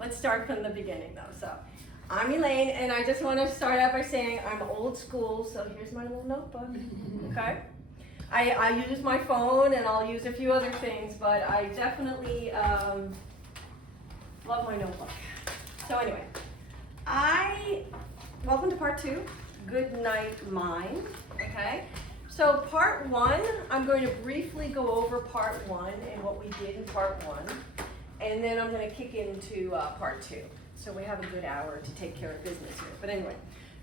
let's start from the beginning though. So, I'm Elaine, and I just want to start out by saying I'm old school, so here's my little notebook, okay? I use my phone, and I'll use a few other things, but I definitely love my notebook. So anyway, welcome to part 2, Good Night Mine, okay? So part 1, I'm going to briefly go over part 1 and what we did in part 1, and then I'm going to kick into part 2. So we have a good hour to take care of business here. But anyway,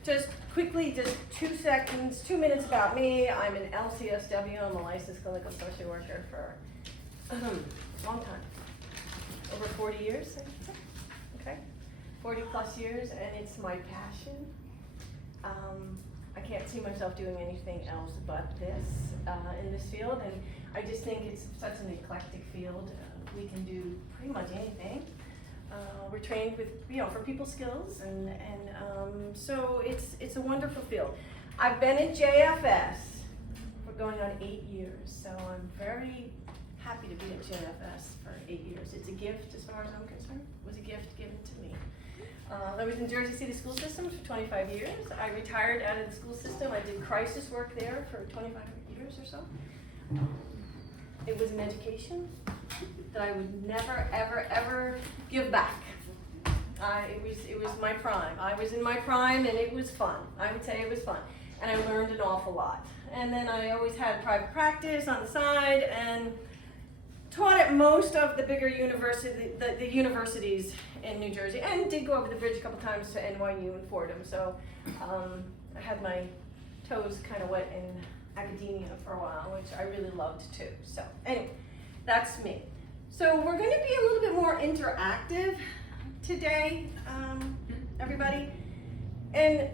just quickly, just 2 minutes about me. I'm an LCSW. I'm a licensed clinical social worker for a long time, over 40 years, I should say. Okay, 40 plus years, and it's my passion. I can't see myself doing anything else but this in this field, and I just think it's such an eclectic field. We can do pretty much anything. We're trained with, for people skills, and so it's a wonderful field. I've been at JFS for going on 8 years, so I'm very happy to be at JFS for 8 years. It's a gift as far as I'm concerned. It was a gift given to me. I was in Jersey City school systems for 25 years. I retired out of the school system. I did crisis work there for 25 years or so. It was an education that I would never, ever, ever give back. It was my prime. I was in my prime, and it was fun. I would say it was fun, and I learned an awful lot. And then I always had private practice on the side, and taught at most of the bigger the universities in New Jersey, and did go over the bridge a couple times to NYU and Fordham. So I had my toes kind of wet in academia for a while, which I really loved too. So anyway, that's me. So we're going to be a little bit more interactive today, everybody. And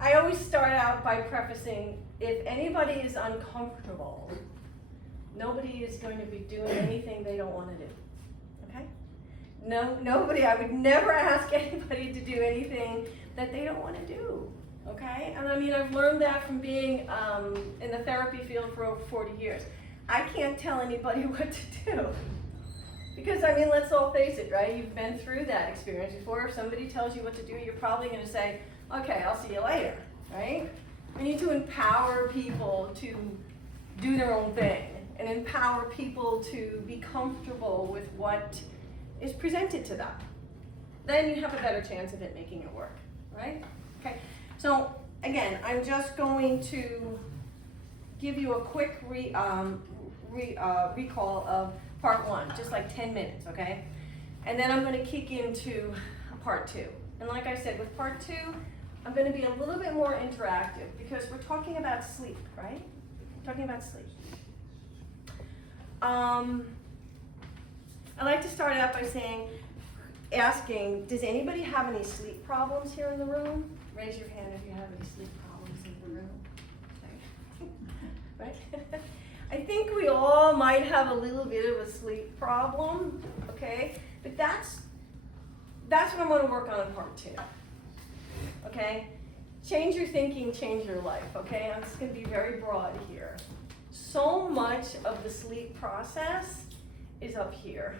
I always start out by prefacing, if anybody is uncomfortable, nobody is going to be doing anything they don't want to do, okay? Nobody, I would never ask anybody to do anything that they don't want to do, okay? And I mean, I've learned that from being in the therapy field for over 40 years. I can't tell anybody what to do. Because, I mean, let's all face it, right? You've been through that experience before. If somebody tells you what to do, you're probably going to say, okay, I'll see you later, right? We need to empower people to do their own thing, and empower people to be comfortable with what is presented to them. Then you have a better chance of it making it work, right? Okay, so again, I'm just going to give you a quick recall of part 1, just like 10 minutes, okay? And then I'm going to kick into part 2. And like I said, with part 2, I'm going to be a little bit more interactive because we're talking about sleep, right? We're talking about sleep. I like to start out by asking, does anybody have any sleep problems here in the room? Raise your hand if you have any sleep problems in the room. Okay. Right? I think we all might have a little bit of a sleep problem, okay? But that's what I'm going to work on in part 2, okay? Change your thinking, change your life, okay? I'm just going to be very broad here. So much of the sleep process is up here.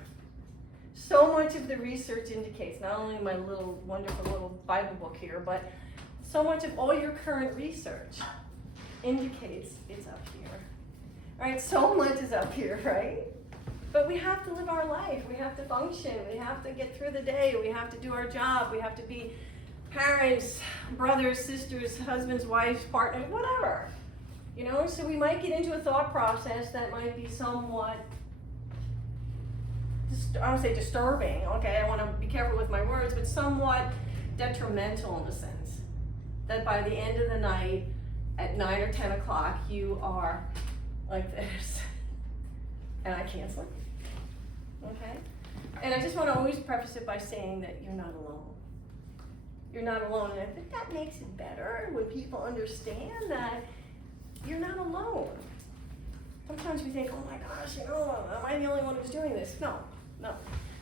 So much of the research indicates, not only my little wonderful little Bible book here, but so much of all your current research indicates it's up here. All right, so much is up here, right? But we have to live our life. We have to function. We have to get through the day. We have to do our job. We have to be parents, brothers, sisters, husbands, wives, partners, whatever. So we might get into a thought process that might be somewhat, I don't say disturbing, okay? I want to be careful with my words, but somewhat detrimental in the sense that by the end of the night, at 9 or 10 o'clock, you are like this, and I can't sleep, okay? And I just want to always preface it by saying that you're not alone. You're not alone, and I think that makes it better when people understand that you're not alone. Sometimes we think, oh my gosh, am I the only one who's doing this? No.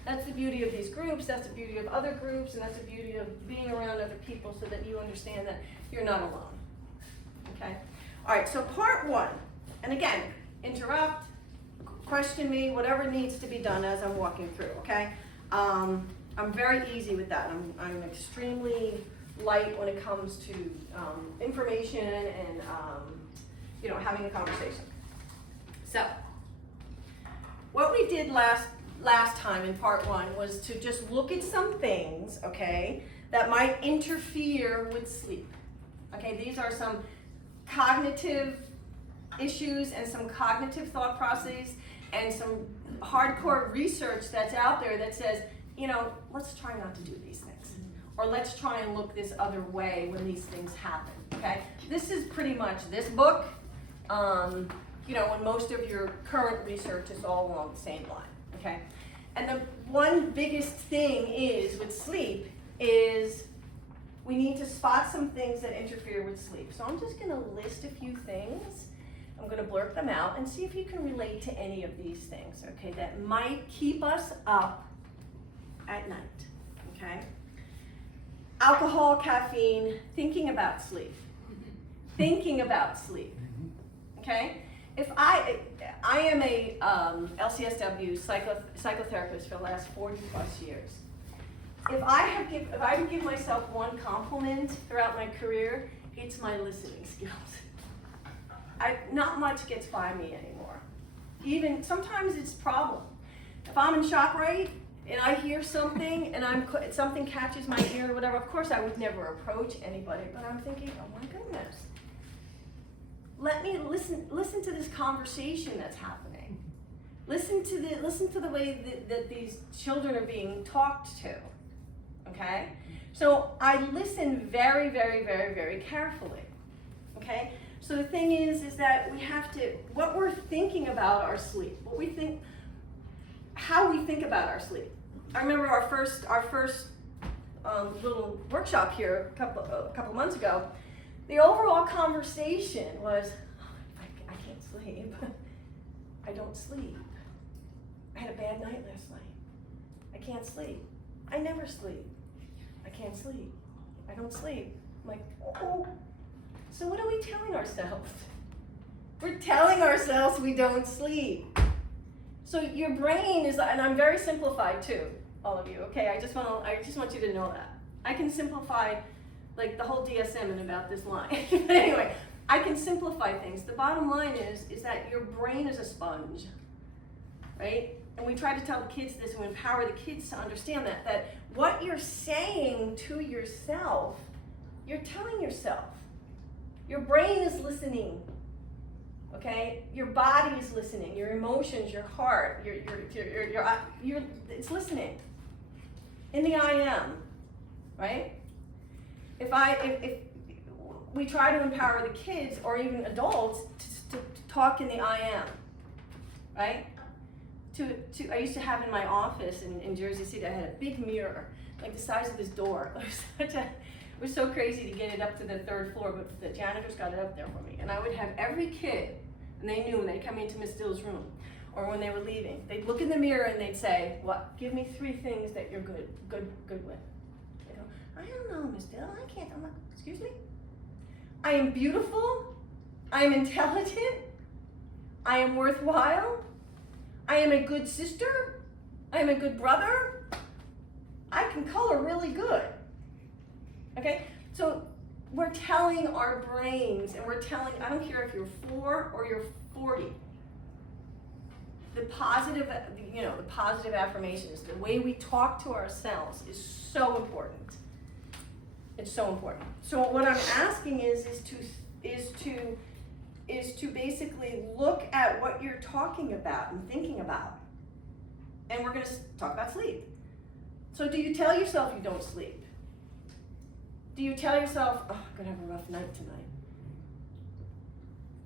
That's the beauty of these groups, that's the beauty of other groups, and that's the beauty of being around other people so that you understand that you're not alone, okay? All right, so part 1, and again, interrupt, question me, whatever needs to be done as I'm walking through, okay? I'm very easy with that. I'm extremely light when it comes to information and having a conversation. So, what we did last time in part one was to just look at some things, okay, that might interfere with sleep. Okay, these are some cognitive issues and some cognitive thought processes and some hardcore research that's out there that says, let's try not to do these things. Or let's try and look this other way when these things happen, okay? This is pretty much this book, when most of your current research is all along the same line, okay? And the one biggest thing is with sleep is we need to spot some things that interfere with sleep. So I'm just gonna list a few things. I'm gonna blurt them out and see if you can relate to any of these things, okay, that might keep us up at night, okay? Alcohol, caffeine, thinking about sleep. Thinking about sleep, okay? If I am a LCSW psychotherapist for the last 40 plus years. If I would give myself one compliment throughout my career, it's my listening skills. Not much gets by me anymore. Even sometimes it's a problem. If I'm in shock rate and I hear something and something catches my ear or whatever, of course I would never approach anybody, but I'm thinking, oh my goodness. Let me listen to this conversation that's happening. Listen to the way that these children are being talked to. Okay? So I listen very, very, very, very carefully. Okay? So the thing is that we have to, what we're thinking about our sleep, how we think about our sleep. I remember our first little workshop here a couple months ago. The overall conversation was, I can't sleep. I don't sleep. I had a bad night last night. I can't sleep. I never sleep. I can't sleep. I don't sleep. I'm like, oh. So what are we telling ourselves? We're telling ourselves we don't sleep. So your brain is, and I'm very simplified too, all of you, okay? I just want you to know that. I can simplify like the whole DSM in about this line. But anyway, I can simplify things. The bottom line is that your brain is a sponge, right? And we try to tell the kids this and we empower the kids to understand that what you're saying to yourself, you're telling yourself. Your brain is listening, okay? Your body is listening, your emotions, your heart, it's listening. In the I am, right? If we try to empower the kids or even adults to talk in the I am, right? I used to have in my office in Jersey City, I had a big mirror, like the size of this door. It was so crazy to get it up to the 3rd floor, but the janitors got it up there for me. And I would have every kid, and they knew when they'd come into Miss Dill's room, or when they were leaving, they'd look in the mirror and they'd say, "What? Give me 3 things that you're good with." They go, "I don't know, Miss Dill, I can't." I'm like, "Excuse me? I am beautiful. I am intelligent. I am worthwhile. I am a good sister. I am a good brother. I can color really good." Okay, so we're telling our brains, and we're telling, I don't care if you're 4 or you're 40, the positive affirmations, the way we talk to ourselves is so important. It's so important. So what I'm asking is to basically look at what you're talking about and thinking about. And we're going to talk about sleep. So do you tell yourself you don't sleep? Do you tell yourself, "Oh, I'm going to have a rough night tonight"?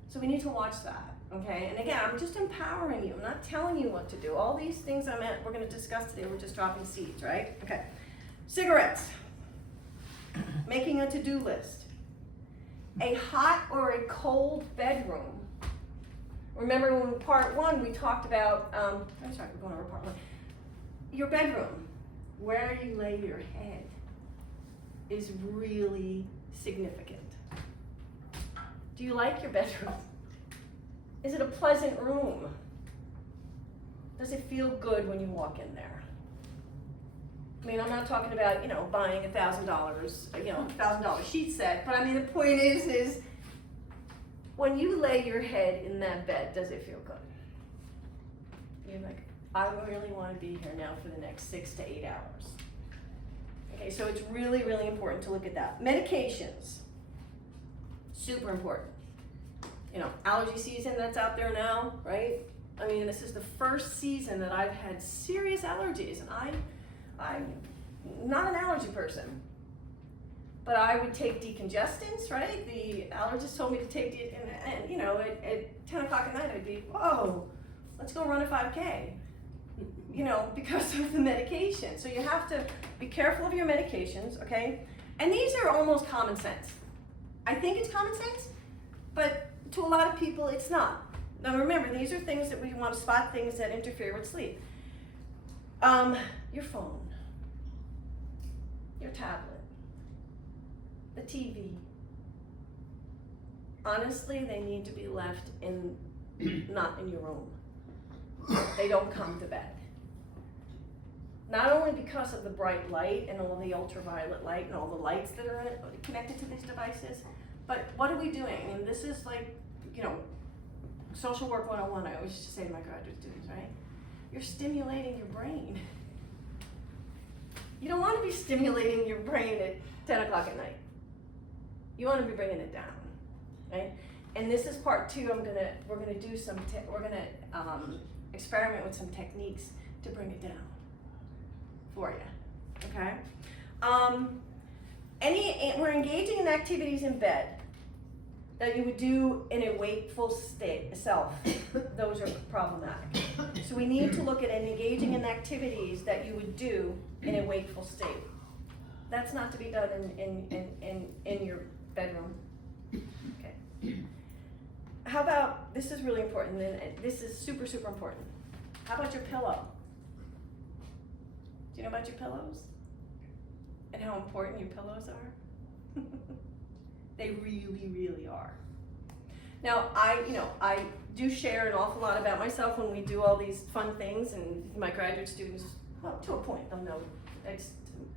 So we need to watch that, okay? And again, I'm just empowering you. I'm not telling you what to do. All these things we're going to discuss today, we're just dropping seeds, right? Okay. Cigarettes. Making a to-do list. A hot or a cold bedroom. Remember when part 1 we talked about, we're going over part 1. Your bedroom, where you lay your head, is really significant. Do you like your bedroom? Is it a pleasant room? Does it feel good when you walk in there? mean, I'm not talking about, you know, buying $1,000, you know, $1,000 sheet set, but I mean, the point is when you lay your head in that bed, does it feel good? You're like, I really want to be here now for the next 6 to 8 hours. Okay, so it's really, really important to look at that. Medications, super important. You know, allergy season that's out there now, right? I mean, this is the first season that I've had serious allergies, and I'm not an allergy person, but I would take decongestants, right? The allergist told me to take, and you know, at 10 o'clock at night, I'd be, whoa, let's go run a 5K, you know, because of the medication. So you have to be careful of your medications, okay? And these are almost common sense. I think it's common sense, but to a lot of people, it's not. Now remember, these are things that we want to spot things that interfere with sleep. Your phone, your tablet, the TV. Honestly, they need to be left not in your room. They don't come to bed. Not only because of the bright light and all the ultraviolet light and all the lights that are connected to these devices, but what are we doing? I mean, this is like, you know, social work 101, I always used to say to my graduate students, right? You're stimulating your brain. You don't want to be stimulating your brain at 10 o'clock at night. You want to be bringing it down, right? And this is part 2. We're gonna do some, experiment with some techniques to bring it down for you, okay? We're engaging in activities in bed that you would do in a wakeful state self. Those are problematic. So we need to look at engaging in activities that you would do in a wakeful state. That's not to be done in your bedroom. Okay. How about, this is really important, and this is super, super important. How about your pillow? Do you know about your pillows? And how important your pillows are? They really, really are. Now, I do share an awful lot about myself when we do all these fun things, and my graduate students, well, to a point, they'll know it's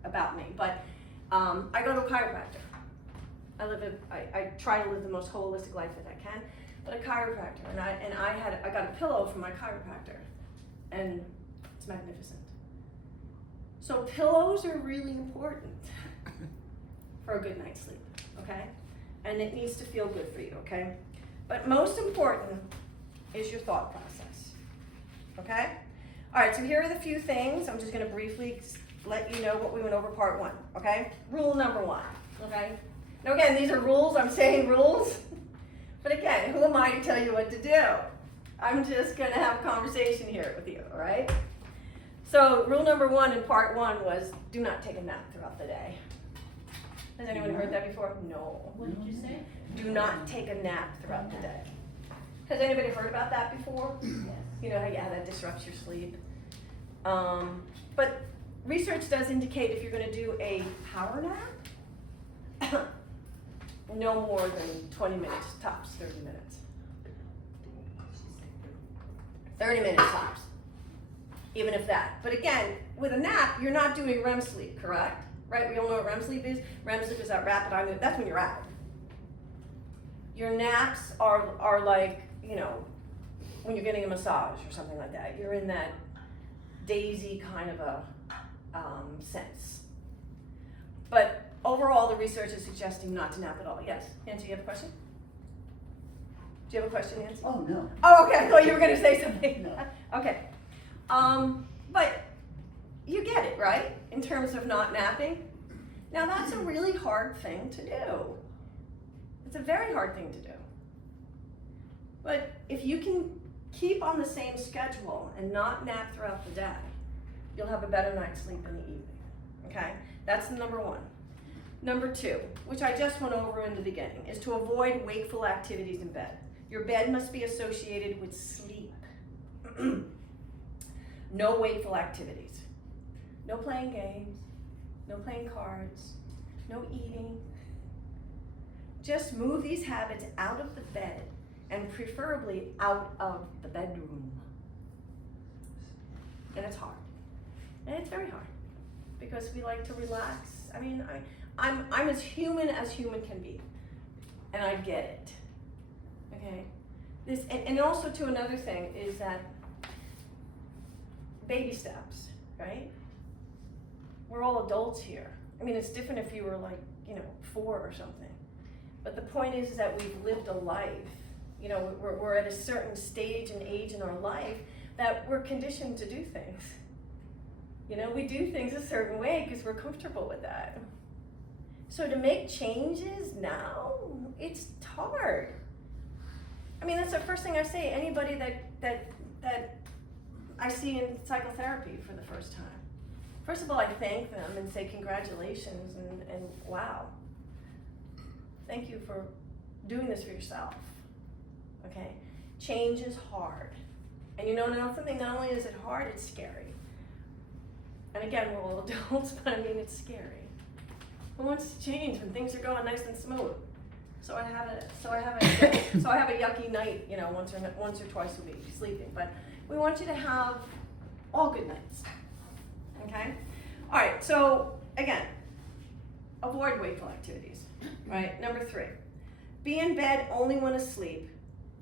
about me, but I go to a chiropractor. I try to live the most holistic life that I can, but a chiropractor, and I got a pillow from my chiropractor, and it's magnificent. So pillows are really important for a good night's sleep, okay? And it needs to feel good for you, okay? But most important is your thought process, okay? All right, so here are the few things. I'm just gonna briefly let you know what we went over part 1, okay? Rule number 1, okay? Now again, these are rules, I'm saying rules, but again, who am I to tell you what to do? I'm just gonna have a conversation here with you, all right? So rule number 1 in part 1 was do not take a nap throughout the day. Has anyone heard that before? No. What did you say? Do not take a nap throughout the day. Has anybody heard about that before? Yes. You know, yeah, that disrupts your sleep. But research does indicate if you're gonna do a power nap, no more than 20 minutes, tops 30 minutes. 30 minutes tops, even if that. But again, with a nap, you're not doing REM sleep, correct? Right, we all know what REM sleep is. REM sleep is that rapid eye movement, that's when you're out. Your naps are like, you know, when you're getting a massage or something like that. You're in that daisy kind of a sense. But overall, the research is suggesting not to nap at all. Yes, Nancy, you have a question? Do you have a question, Nancy? Oh, no. Oh, okay, I thought you were gonna say something. No. Okay. But you get it, right? In terms of not napping. Now that's a really hard thing to do. It's a very hard thing to do. But if you can keep on the same schedule and not nap throughout the day, you'll have a better night's sleep in the evening, okay? That's number 1. Number 2, which I just went over in the beginning, is to avoid wakeful activities in bed. Your bed must be associated with sleep. No wakeful activities. No playing games, no playing cards, no eating. Just move these habits out of the bed and preferably out of the bedroom. And it's hard. And it's very hard. because we like to relax. I mean, I'm as human can be, and I get it. Okay, this and also to another thing is that baby steps, right? We're all adults here. I mean, it's different if you were like, 4 or something. But the point is that we've lived a life. We're at a certain stage and age in our life that we're conditioned to do things. We do things a certain way because we're comfortable with that. So to make changes now, it's hard. I mean, that's the first thing I say. Anybody that I see in psychotherapy for the first time. First of all, I thank them and say congratulations and wow. Thank you for doing this for yourself. Okay? Change is hard. And something, not only is it hard, it's scary. And again, we're all adults, but I mean, it's scary. Who wants to change when things are going nice and smooth? So I have a yucky night, once or twice a week sleeping. But we want you to have all good nights. Okay? All right, so again, avoid wakeful activities, right? Number 3, be in bed only when asleep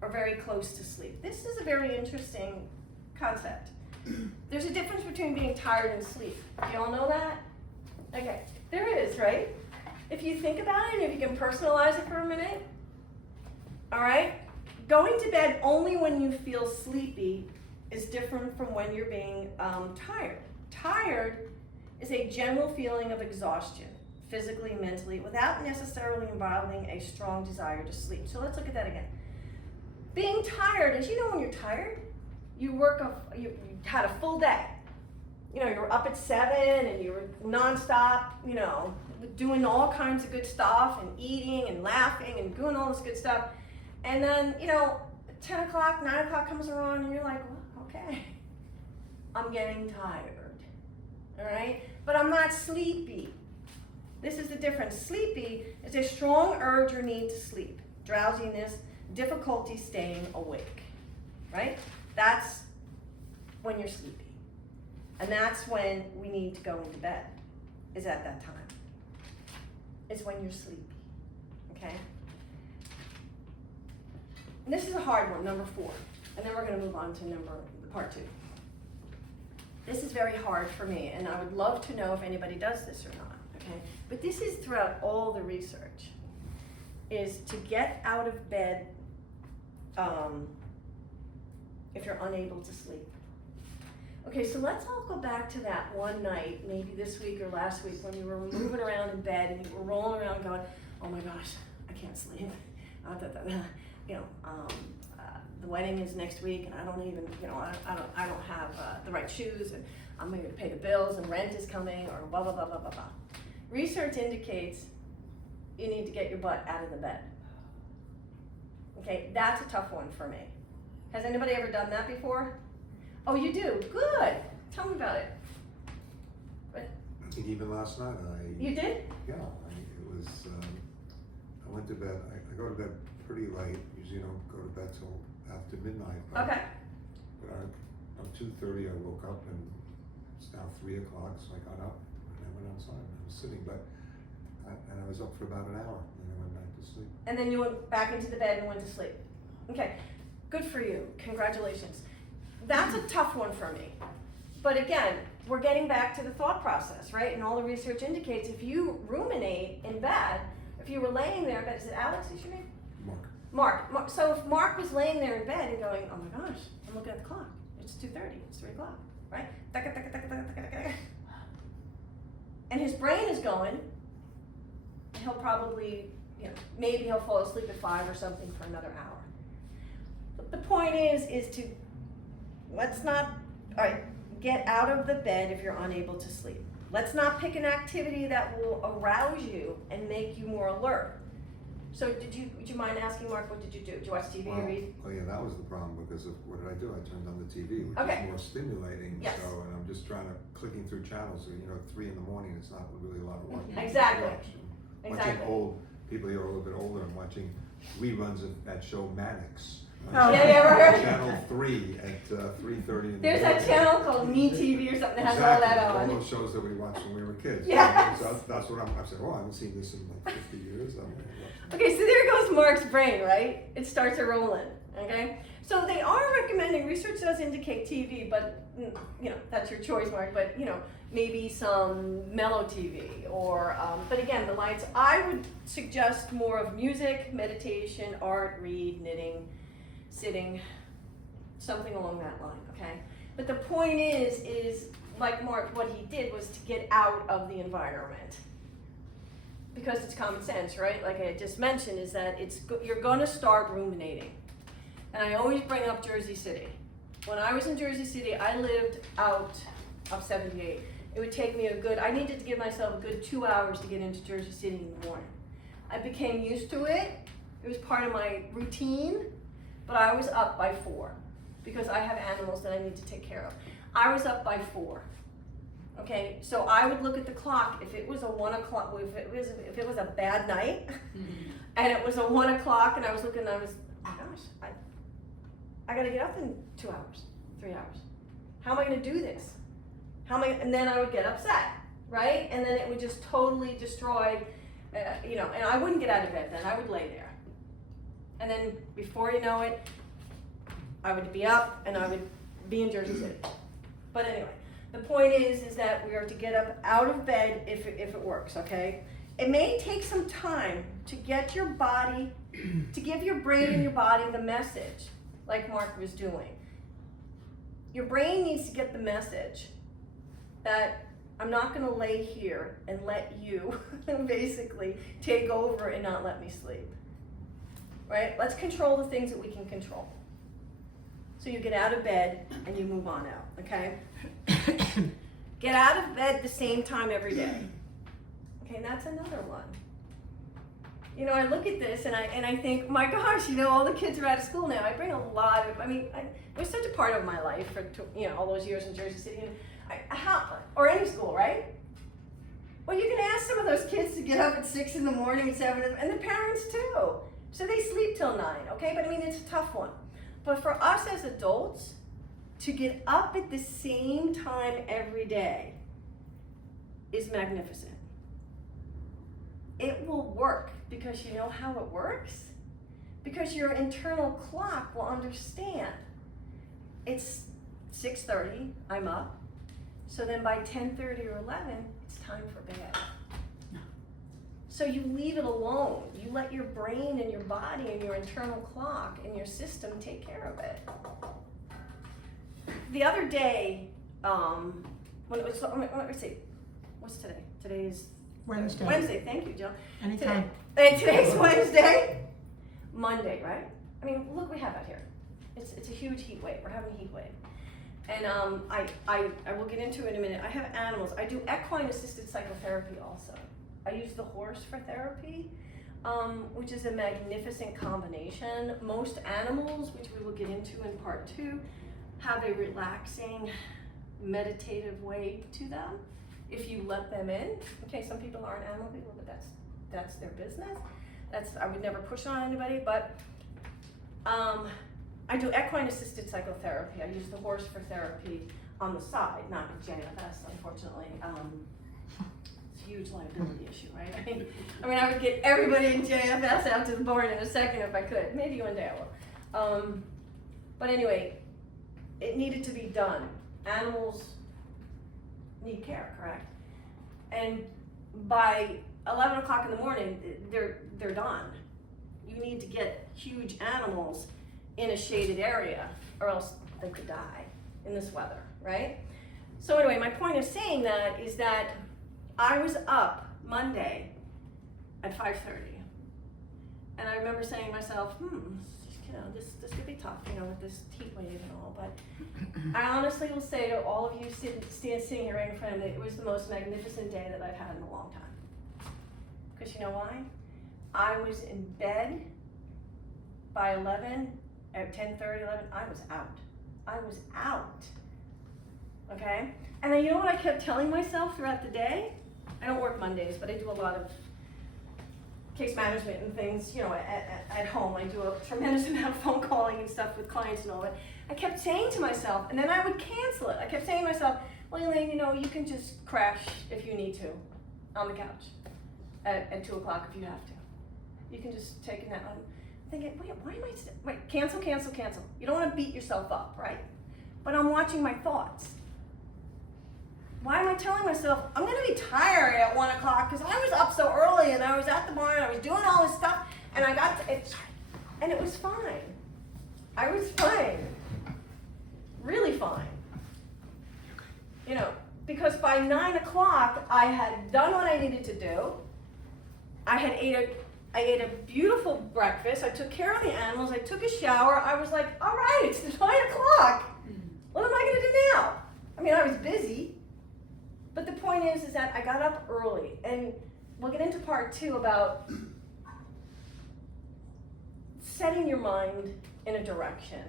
or very close to sleep. This is a very interesting concept. There's a difference between being tired and sleep. Do you all know that? Okay, there is, right? If you think about it, and if you can personalize it for a minute, all right? Going to bed only when you feel sleepy is different from when you're being tired. Tired is a general feeling of exhaustion, physically, mentally, without necessarily involving a strong desire to sleep. So let's look at that again. Being tired is, when you're tired, you had a full day. You were up at 7 and you were nonstop, doing all kinds of good stuff and eating and laughing and doing all this good stuff. And then, 10 o'clock, 9 o'clock comes around and you're like, well, okay, I'm getting tired. All right? But I'm not sleepy. This is the difference. Sleepy is a strong urge or need to sleep. Drowsiness, difficulty staying awake. Right? That's when you're sleepy. And that's when we need to go into bed, is at that time. It's when you're sleepy. Okay? And this is a hard one, number 4. And then we're going to move on to part 2. This is very hard for me, and I would love to know if anybody does this or not, okay? But this is throughout all the research, is to get out of bed if you're unable to sleep. Okay, so let's all go back to that one night, maybe this week or last week, when you were moving around in bed and you were rolling around going, oh my gosh, I can't sleep. The wedding is next week, and I don't even, I don't have the right shoes, and I'm going to pay the bills, and rent is coming, or blah, blah, blah, blah, blah, blah. Research indicates you need to get your butt out of the bed. Okay, that's a tough one for me. Has anybody ever done that before? Oh, you do? Good. Tell me about it. What? I think even last night You did? Yeah, it was, I went to bed, I go to bed pretty late, usually don't go to bed till after midnight. Okay. But around 2:30 I woke up and it's now 3 o'clock, so I got up and I went outside and I was sitting, and I was up for about an hour and then I went back to sleep. And then you went back into the bed and went to sleep. Okay, good for you, congratulations. That's a tough one for me. But again, we're getting back to the thought process, right? And all the research indicates if you ruminate in bed, if you were laying there in bed, is it Alex, is your name? Mark. So if Mark was laying there in bed and going, oh my gosh, I'm looking at the clock. It's 2:30, it's 3 o'clock, right? And his brain is going, and he'll probably, maybe he'll fall asleep at 5 or something for another hour. But the point is to, let's not, all right, get out of the bed if you're unable to sleep. Let's not pick an activity that will arouse you and make you more alert. So would you mind asking, Mark, what did you do? Did you watch TV or read? Oh yeah, that was the problem because of what did I do? I turned on the TV, which Okay. is more stimulating. Yes. So, and I'm just clicking through channels. So, 3 in the morning, it's not really a lot of work. Exactly. Watching old people who are a little bit older and watching reruns of that show Mannix. Yeah, you ever heard? Channel 3 at 3:30 in the There's that morning. channel called Me TV or something that has all that Exactly, on. all those shows that we watched when we were kids. Yes. So that's what I'm saying, oh, I haven't seen this in like 50 years. Okay, so there goes Mark's brain, right? It starts a rolling, okay? So they are recommending, research does indicate TV, but, you know, that's your choice, Mark, but, you know, maybe some mellow TV or, but again, the lights, I would suggest more of music, meditation, art, read, knitting, sitting, something along that line, okay? But the point is like Mark, what he did was to get out of the environment. Because it's common sense, right? Like I just mentioned, is that you're gonna start ruminating. And I always bring up Jersey City. When I was in Jersey City, I lived out of 78. It would take me I needed to give myself a good 2 hours to get into Jersey City in the morning. I became used to it. It was part of my routine, but I was up by 4 because I have animals that I need to take care of. I was up by 4. Okay, so I would look at the clock. If it was a 1 o'clock, if it was a bad night, and it was a 1 o'clock, and I was looking, I was, oh my gosh, I got to get up in 2 hours, 3 hours. How am I going to do this? And then I would get upset, right? And then it would just totally destroy, you know. And I wouldn't get out of bed then. I would lay there, and then before you know it, I would be up and I would be in Jersey City. But anyway. The point is that we are to get up out of bed if it works, okay? It may take some time to get your body, to give your brain and your body the message, like Mark was doing. Your brain needs to get the message that I'm not gonna lay here and let you basically take over and not let me sleep, right? Let's control the things that we can control. So you get out of bed and you move on out, okay? Get out of bed the same time every day. Okay, that's another one. You know, I look at this and I think, my gosh, you know, all the kids are out of school now. I bring a lot of, it was such a part of my life for, you know, all those years in Jersey City, or any school, right? Well, you can ask some of those kids to get up at 6 in the morning, 7, and the parents too. So they sleep till 9, okay? But it's a tough one. But for us as adults, to get up at the same time every day is magnificent. It will work because you know how it works? Because your internal clock will understand. It's 6:30, I'm up. So then by 10:30 or 11, it's time for bed. So you leave it alone. You let your brain and your body and your internal clock and your system take care of it. The other day, let's see, what's today? Today is Wednesday. Wednesday, thank you, Jill. Anytime. Today's Wednesday. Monday, right? Look, we have out here. It's a huge heat wave. We're having a heat wave. And I will get into it in a minute. I have animals. I do equine assisted psychotherapy also. I use the horse for therapy, which is a magnificent combination. Most animals, which we will get into in part 2, have a relaxing, meditative way to them if you let them in. Okay, some people aren't animal people, but that's their business. I would never push on anybody, but I do equine assisted psychotherapy. I use the horse for therapy on the side, not with JFS, unfortunately. It's a huge liability issue, right? I would get everybody in JFS out to the barn in a second if I could. Maybe one day I will. But anyway, it needed to be done. Animals need care, correct? And by 11 o'clock in the morning, they're done. You need to get huge animals in a shaded area or else they could die in this weather, right? So anyway, my point of saying that is that I was up Monday at 5:30. And I remember saying to myself, this could be tough, with this heat wave and all, but I honestly will say to all of you sitting here right in front of me, it was the most magnificent day that I've had in a long time. Because you know why? I was in bed by 11, at 10:30, 11, I was out. Okay? And then you know what I kept telling myself throughout the day? I don't work Mondays, but I do a lot of case management and things, you know, at home. I do a tremendous amount of phone calling and stuff with clients and all that. I kept saying to myself, and then I would cancel it. I kept saying to myself, well, Elaine, you know, you can just crash if you need to on the couch at 2 o'clock if you have to. You can just take a nap. I'm thinking, wait, why am I, cancel. You don't want to beat yourself up, right? But I'm watching my thoughts. Why am I telling myself, I'm going to be tired at 1 o'clock because I was up so early and I was at the bar and I was doing all this stuff and I got to, and it was fine. I was fine. Really fine. You know, because by 9 o'clock I had done what I needed to do. I ate a beautiful breakfast. I took care of the animals. I took a shower. I was like, all right, it's 9 o'clock. What am I going to do now? I mean, I was busy. But the point is that I got up early. And we'll get into part 2 about setting your mind in a direction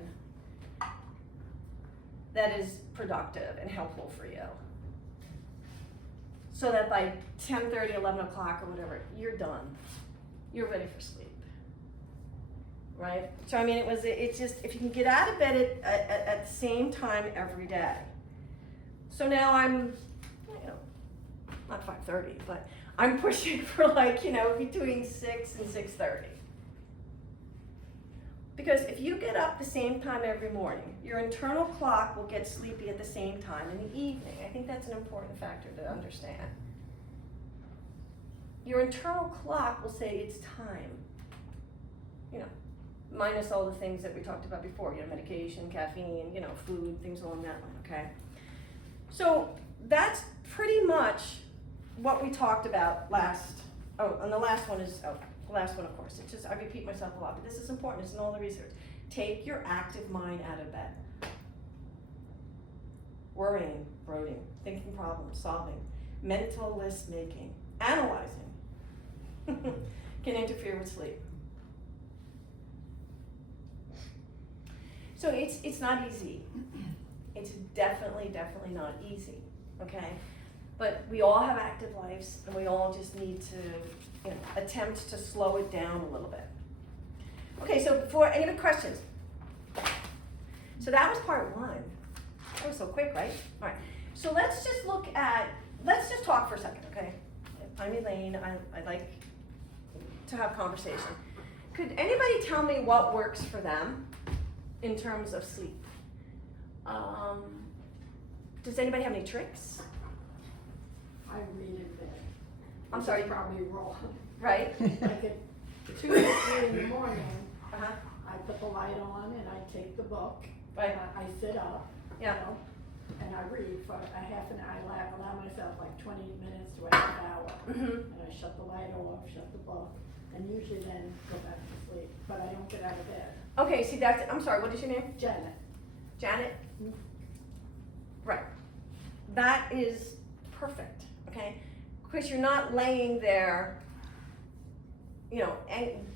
that is productive and helpful for you. So that by 10:30, 11 o'clock or whatever, you're done. You're ready for sleep, right? So I mean, it's just, if you can get out of bed at the same time every day. So now I'm, you know, not 5:30, but I'm pushing for like, you know, between 6 and 6:30. Because if you get up the same time every morning, your internal clock will get sleepy at the same time in the evening. I think that's an important factor to understand. Your internal clock will say it's time, you know, minus all the things that we talked about before, you know, medication, caffeine, you know, food, things along that line, okay? So that's pretty much what we talked about and the last one is, the last one, of course, it's just, I repeat myself a lot, but this is important, it's in all the research. Take your active mind out of bed. Worrying, brooding, thinking problems, solving, mental list making, analyzing can interfere with sleep. So it's not easy. It's definitely not easy, okay? But we all have active lives and we all just need to, you know, attempt to slow it down a little bit. Okay, so before any other questions? So that was part 1. That was so quick, right? All right, so let's just talk for a second, okay? I'm Elaine, I like to have conversation. Could anybody tell me what works for them in terms of sleep? Does anybody have any tricks? I read in bed. I'm sorry. It's probably wrong. Right? Like at 2 or 3 in the morning, Uh-huh. I put the light on and I take the book. Right. And I sit up, Yeah. you know, and I read for a half an hour. I allow myself like 20 minutes to a half hour. Mm-hmm. And I shut the light off, shut the book, and usually then go back to sleep. But I don't get out of bed. Okay, see I'm sorry, what is your name? Janet. Janet? Right. That is perfect, okay? Because you're not laying there, you know,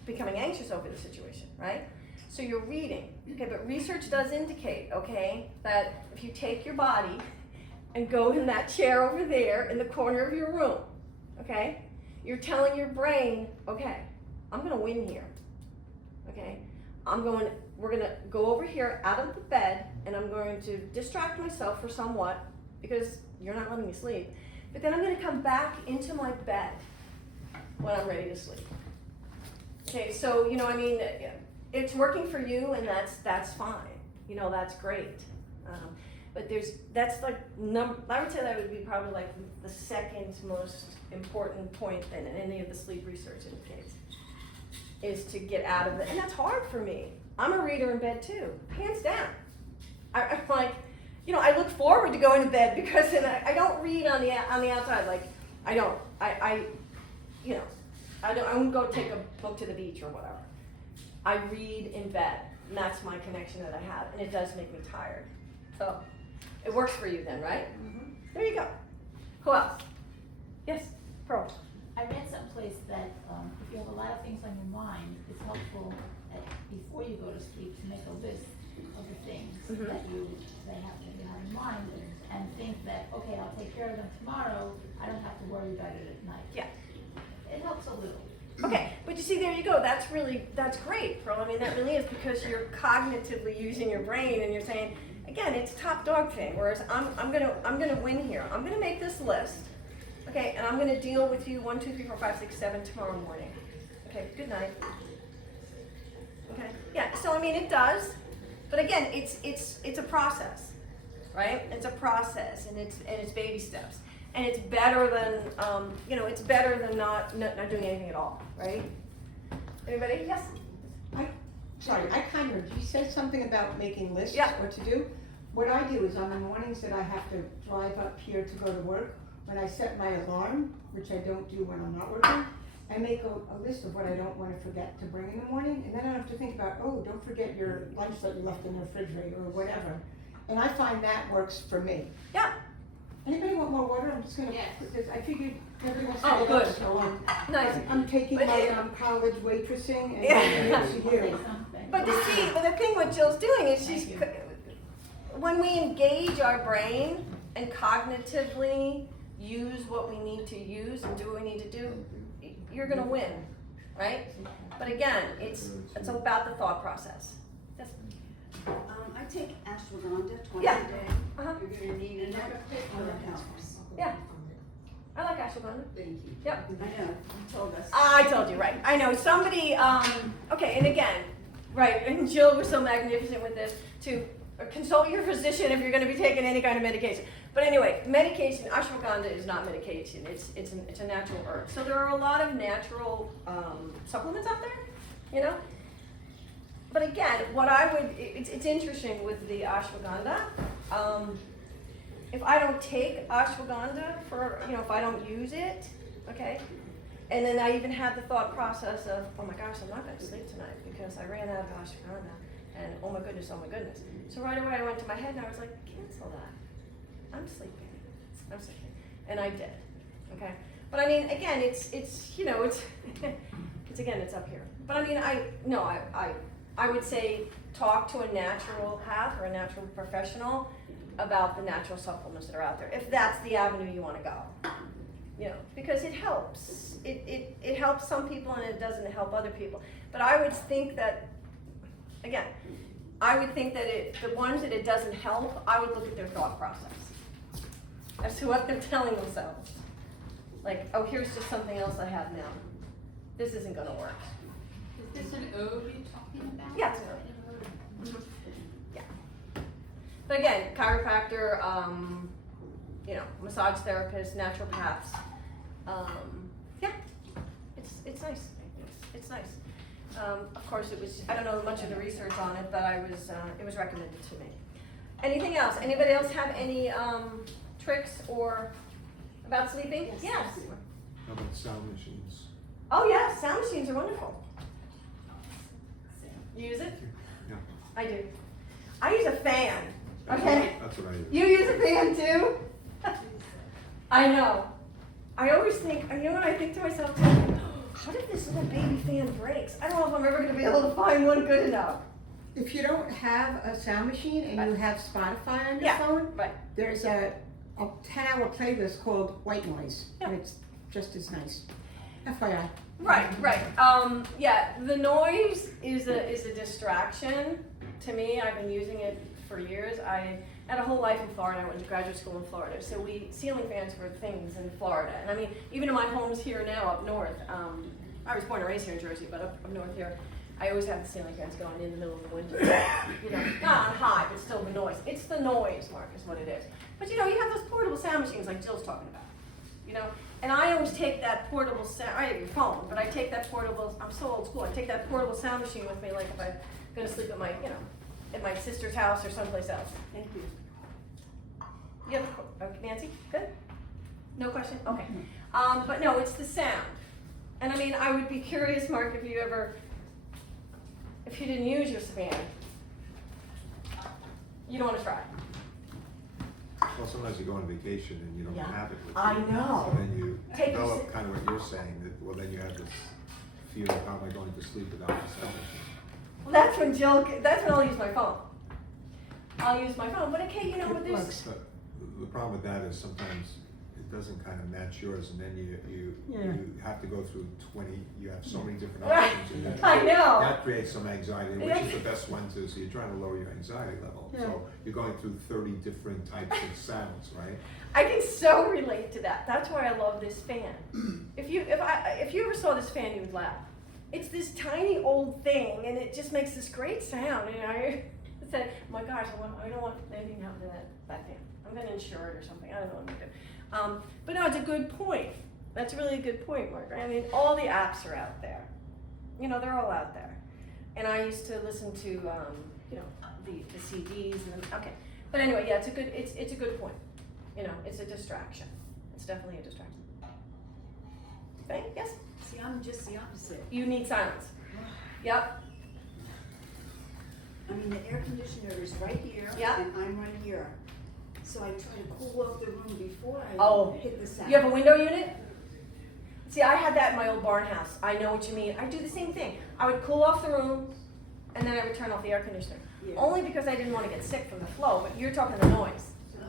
becoming anxious over the situation, right? So you're reading, okay? But research does indicate, okay, that if you take your body and go in that chair over there in the corner of your room, okay? You're telling your brain, okay, I'm gonna win here, okay? We're gonna go over here out of the bed and I'm going to distract myself for somewhat because you're not letting me sleep. But then I'm gonna come back into my bed when I'm ready to sleep. Okay, so, you know, I mean, it's working for you and that's fine. You know, that's great. But that's like, I would say that would be probably like the second most important point that any of the sleep research indicates, is to get out of it. And that's hard for me. I'm a reader in bed too, hands down. I'm like, you know, I look forward to going to bed because then I don't read on the outside. Like, I won't go take a book to the beach or whatever. I read in bed, and that's my connection that I have, and it does make me tired. So, it works for you then, right? Mm-hmm. There you go. Who else? Yes, Pearl. I read someplace that if you have a lot of things on your mind, it's helpful before you go to sleep to make a list of the things Mhm. that you have in mind and think that, okay, I'll take care of them tomorrow. I don't have to worry about it at night. Yeah. It helps a little. Okay, but But you see, there you go, that's great, Pearl. I mean, that really is, because you're cognitively using your brain and you're saying, again, it's top dog thing, whereas I'm gonna win here. I'm gonna make this list, okay, and I'm gonna deal with you 1, 2, 3, 4, 5, 6, 7 tomorrow morning. Okay, good night. Okay, yeah, so I mean, it does, but again, it's a process, right? It's a process, and it's baby steps. And it's better than, it's better than not doing anything at all, right? Anybody? Yes? Sorry, I kind of, you said something about making lists, Yeah. what to do. What I do is on the mornings that I have to drive up here to go to work, when I set my alarm, which I don't do when I'm not working, I make a list of what I don't want to forget to bring in the morning, and then I don't have to think about, oh, don't forget your lunch that you left in the refrigerator or whatever. And I find that works for me. Yeah. Anybody want more water? I'm just gonna put this, I figured everybody wants to Oh, get good. up, so Nice. I'm taking But my it- college waitressing and Yeah. it's Say here. something. But you see, but the thing what Jill's doing is when we engage our brain and cognitively use what we need to use and do what we need to do, you're gonna win, right? But again, it's about the thought process. Yes. I take ashwagandha twice Yeah. a day. Uh-huh. You're gonna need it. That helps. Yeah. I like ashwagandha. Thank you. Yep. I know, you told us. I told you, right. I know, somebody, okay, and again, right, and Jill was so magnificent with this, to consult your physician if you're gonna be taking any kind of medication. But anyway, medication, ashwagandha is not medication, it's a natural herb. So there are a lot of natural supplements out there, you know? But again, what I would, it's interesting with the ashwagandha. If I don't take ashwagandha for, if I don't use it, okay? And then I even had the thought process of, oh my gosh, I'm not gonna sleep tonight because I ran out of ashwagandha. And oh my goodness. So right away I went to my head and I was like, cancel that. I'm sleeping. And I did, okay? But I mean, again, it's again, it's up here. But I mean, I would say talk to a naturopath or a natural professional about the natural supplements that are out there, if that's the avenue you want to go. Because it helps. It helps some people and it doesn't help other people. But I would think that, again, the ones that it doesn't help, I would look at their thought process as to what they're telling themselves. Like, oh, here's just something else I have now. This isn't gonna work. Is this an ode you're talking about? Yeah, it's an ode. Mhm. Yeah. But again, chiropractor, massage therapists, naturopaths, yeah, it's nice. It's nice. Of course, I don't know much of the research on it, but it was recommended to me. Anything else? Anybody else have any tricks or about sleeping? Yes. How about sound machines? Oh yes, sound machines are wonderful. You use it? Yeah. I do. I use a fan. That's Okay. That's what I use. You use a fan too? I know. I always think, what I think to myself, what if this little baby fan breaks? I don't know if I'm ever going to be able to find one good enough. If you don't have a sound machine and you have Spotify on your Yeah, phone, right. there's a 10-hour playlist called White Noise, and Yeah. it's just as nice. FYI. Right. Yeah, the noise is a distraction to me. I've been using it for years. I had a whole life in Florida. I went to graduate school in Florida. So ceiling fans were things in Florida. And I mean, even in my homes here now up north, I was born and raised here in Jersey, but up north here, I always have the ceiling fans going in the middle of the winter. Not on high, but still the noise. It's the noise, Mark, is what it is. But you have those portable sound machines like Jill's talking about. And I always take that portable sound, I have your phone, but I take that portable, I'm so old school, I take that portable sound machine with me, like if I'm gonna sleep at my, at my sister's house or someplace else. Thank you. You have, Nancy, good? No question? Okay. But no, it's the sound. And I mean, I would be curious, Mark, if you didn't use your fan, you don't wanna try. Well, sometimes you go on vacation and you don't Yeah. have it with you. I know. So then you Take your develop kind of what you're saying, that, well, then you have this feeling, how am I going to sleep without the sound machine? Well, that's when I'll use my phone. I'll use my phone, but okay, with this. But the problem with that is sometimes it doesn't kind of match yours, and then you Yeah. have to go through 20, you have so many different Right. options. And then I know. that creates some anxiety, which is the best one to, so you're trying to lower your anxiety level. Yeah. So you're going through 30 different types of sounds, right? I can so relate to that. That's why I love this fan. If you ever saw this fan, you would laugh. It's this tiny old thing, and it just makes this great sound. And I said, oh my gosh, I don't want anything to happen to that fan. I'm going to insure it or something. I don't know what I'm going to do. But no, it's a good point. That's really a good point, Margaret. I mean, all the apps are out there. You know, they're all out there. And I used to listen to, you know, the CDs and okay. But anyway, yeah, it's a good point. You know, it's a distraction. It's definitely a distraction. Okay, yes? See, I'm just the opposite. You need silence. Yep. I mean, the air conditioner is right here, Yeah. and I'm right here. So I try to cool off the room before I Oh. hit the sound. You have a window unit? See, I had that in my old barn house. I know what you mean. I do the same thing. I would cool off the room, and then I would turn off the air conditioner. Yeah. Only because I didn't want to get sick from the flow, but you're talking the noise. Yeah.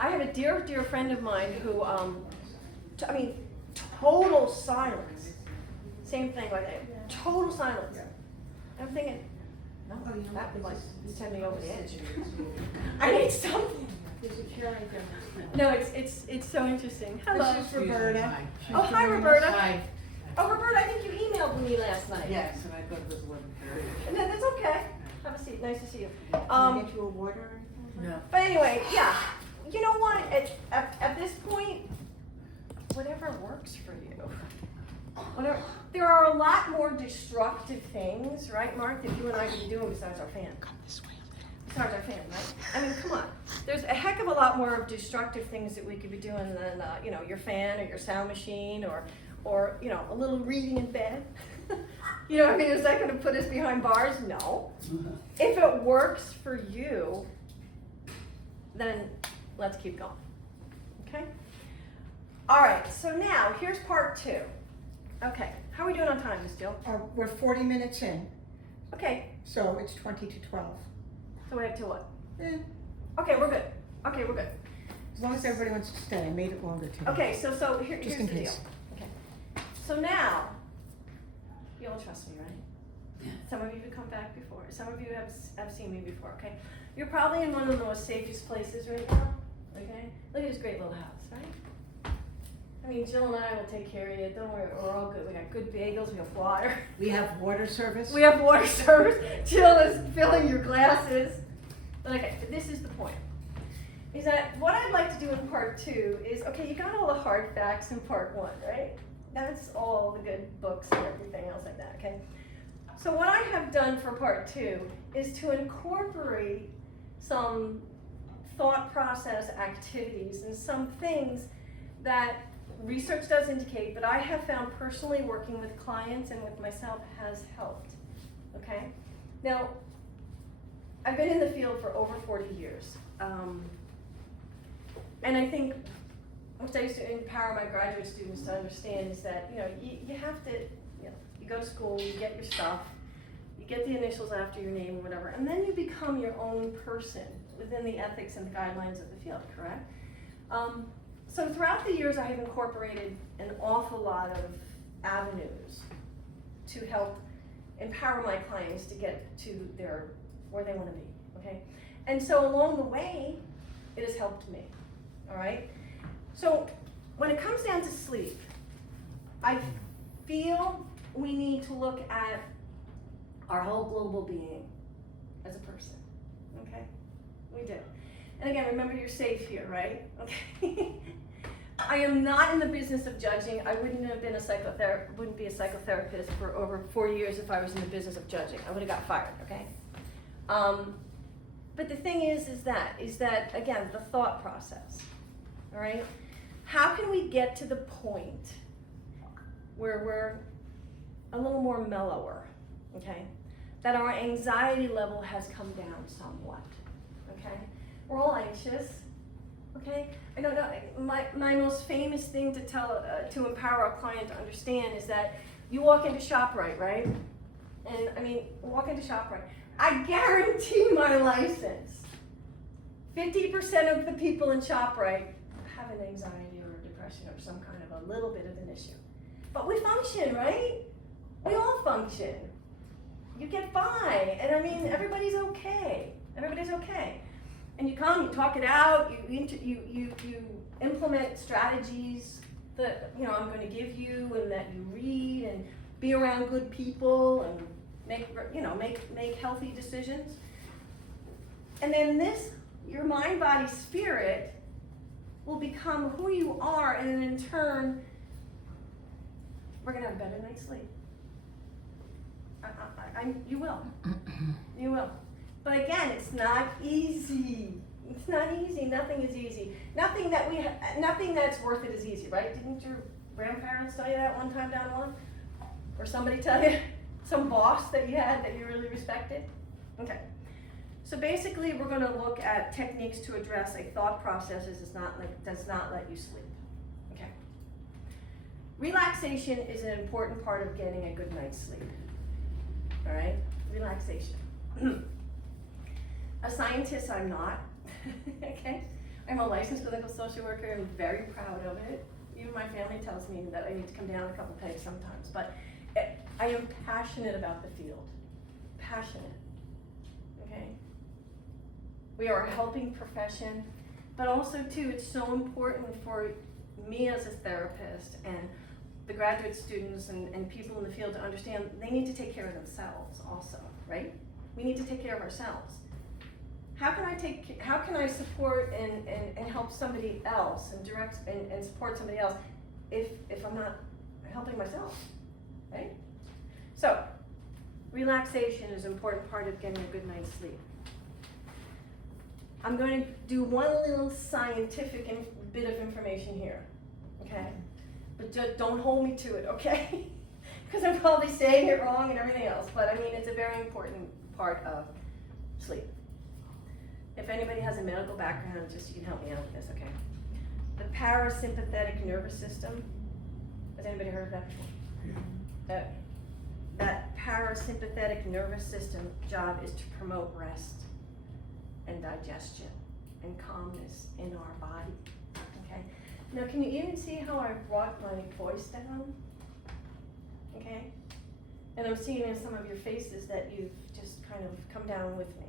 I have a dear, dear friend of mine who, total silence. Same thing like that. Total silence. I'm thinking, no, that would like send me over the edge. I need something. There's a chair right there. No, it's so interesting. Hello. This is Roberta. Oh, hi, Roberta. Oh, Roberta, I think you emailed me last night. Yes, and I thought it was 11:30. And that's okay. Have a seat. Nice to see you. Can I get you a water or anything? No. But anyway, yeah. You know what? At this point, whatever works for you. Whatever. There are a lot more destructive things, right, Mark, that you and I could be doing besides our fan. Besides our fan, right? I mean, come on. There's a heck of a lot more destructive things that we could be doing than, your fan or your sound machine or a little reading in bed. You know what I mean? Is that going to put us behind bars? No. If it works for you, then let's keep going. Okay? All right, so now here's part 2. Okay, how are we doing on time, Miss Jill? We're 40 minutes in, Okay, so it's 20 to 12. so we have to what? Eh, Okay, we're good. Okay, we're good. as long as everybody wants to stay, I made it longer today. Okay, so here's Just the in deal. case. Okay, so now, you all trust me, right? Some of you have come back before. Some of you have seen me before, okay? You're probably in one of the most safest places right now, okay? Look at this great little house, right? I mean, Jill and I will take care of you. Don't worry, we're all good. We got good bagels, we have water. We have water service. We have water service. Jill is filling your glasses. But okay, but this is the point. Is that what I'd like to do in part 2 is, okay, you got all the hard facts in part 1, right? That's all the good books and everything else like that, okay? So what I have done for part 2 is to incorporate some thought process activities and some things that research does indicate, but I have found personally working with clients and with myself has helped, okay? Now, I've been in the field for over 40 years. And I think what I used to empower my graduate students to understand is that, you have to, you go to school, you get your stuff, you get the initials after your name or whatever, and then you become your own person within the ethics and the guidelines of the field, correct? So throughout the years, I have incorporated an awful lot of avenues to help empower my clients to get to where they want to be, okay? And so along the way, it has helped me, all right? So when it comes down to sleep, I feel we need to look at our whole global being as a person, okay? We do. And again, remember you're safe here, right? Okay. I am not in the business of judging. I wouldn't be a psychotherapist for over 40 years if I was in the business of judging. I would have got fired, okay? But the thing is that again, the thought process, all right? How can we get to the point where we're a little more mellower, okay? That our anxiety level has come down somewhat, okay? We're all anxious, okay? I don't know, my most famous thing to tell, to empower a client to understand is that you walk into ShopRite, right? And I mean, walk into ShopRite. I guarantee my license, 50% of the people in ShopRite have an anxiety or a depression or some kind of a little bit of an issue. But we function, right? We all function. You get by, and I mean, everybody's okay. Everybody's okay. And you come, you talk it out, you implement strategies that, you know, I'm gonna give you and that you read and be around good people and make healthy decisions. And then this, your mind, body, spirit will become who you are, and then in turn, we're gonna have a better night's sleep. You will. You will. But again, it's not easy. It's not easy. Nothing is easy. Nothing that's worth it is easy, right? Didn't your grandparents tell you that one time down the line? Or somebody tell you? Some boss that you had that you really respected? Okay. So basically, we're going to look at techniques to address a thought process that does not let you sleep. Okay. Relaxation is an important part of getting a good night's sleep. All right? Relaxation. A scientist, I'm not. Okay? I'm a licensed clinical social worker. I'm very proud of it. Even my family tells me that I need to come down a couple pegs sometimes. But I am passionate about the field. Passionate. Okay? We are a helping profession, but also too, it's so important for me as a therapist and the graduate students and people in the field to understand they need to take care of themselves also, right? We need to take care of ourselves. How can I support and help somebody else and direct and support somebody else if I'm not helping myself, right? So, relaxation is an important part of getting a good night's sleep. I'm going to do one little scientific bit of information here, okay? But just don't hold me to it, okay? Because I'm probably saying it wrong and everything else, but I mean, it's a very important part of sleep. If anybody has a medical background, just you can help me out with this, okay? The parasympathetic nervous system, has anybody heard of that before? That parasympathetic nervous system job is to promote rest and digestion and calmness in our body, okay? Now, can you even see how I brought my voice down? Okay? And I'm seeing in some of your faces that you've just kind of come down with me.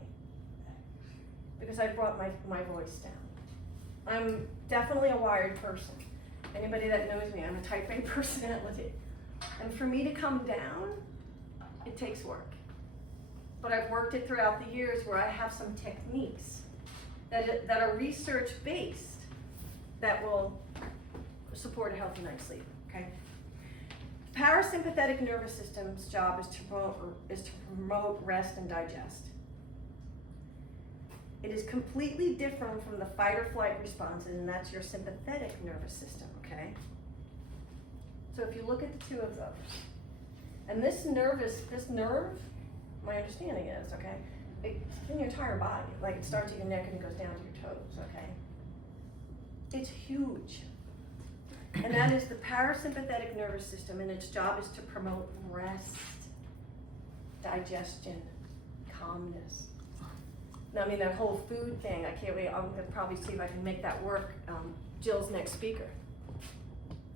Because I brought my voice down. I'm definitely a wired person. Anybody that knows me, I'm a type A personality. And for me to come down, it takes work. But I've worked it throughout the years where I have some techniques that are research-based that will support a healthy night's sleep, okay? Parasympathetic nervous system's job is to promote rest and digest. It is completely different from the fight or flight responses, and that's your sympathetic nervous system, okay? So if you look at the two of those, and this nerve, my understanding is, okay, it's in your entire body. Like it starts at your neck and it goes down to your toes, okay? It's huge. And that is the parasympathetic nervous system, and its job is to promote rest, digestion, calmness. Now, I mean, that whole food thing, I can't wait. I'm gonna probably see if I can make that work. Jill's next speaker.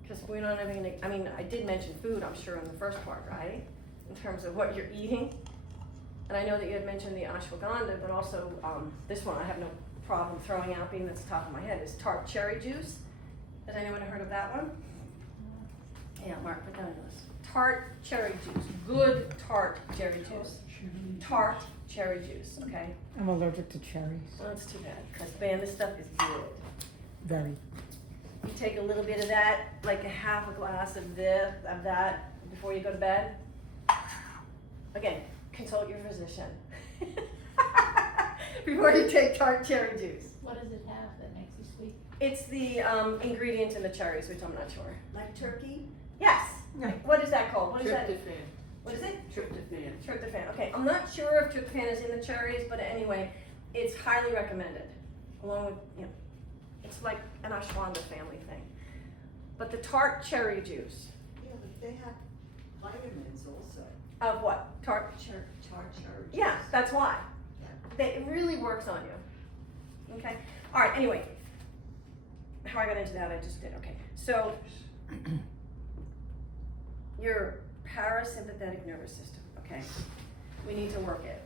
Because we're not having any, I mean, I did mention food, I'm sure, in the first part, right? In terms of what you're eating. And I know that you had mentioned the ashwagandha, but also this one I have no problem throwing out, being that's the top of my head, is tart cherry juice. Has anyone heard of that one? Yeah, Mark, put that on the list. Tart cherry juice, good tart cherry juice. Tart cherry juice, okay? I'm allergic to cherries. Well, that's too bad, because man, this stuff is good. Very. You take a little bit of that, like a half a glass of that before you go to bed. Again, consult your physician. Before you take tart cherry juice. What does it have that makes you sleep? It's the ingredients in the cherries, which I'm not sure. Like turkey? Yes. What is that called? What is that? Tryptophan. What is it? Tryptophan. Tryptophan. Okay, I'm not sure if tryptophan is in the cherries, but anyway, it's highly recommended. Along with, you know, it's like an ashwagandha family thing. But the tart cherry juice. Yeah, but they have vitamins also. Of what? Tart? Cherry juice. Yeah, that's why. Yeah. It really works on you. Okay? All right, anyway. how I got into that, I just did, okay. So, your parasympathetic nervous system, okay? We need to work it.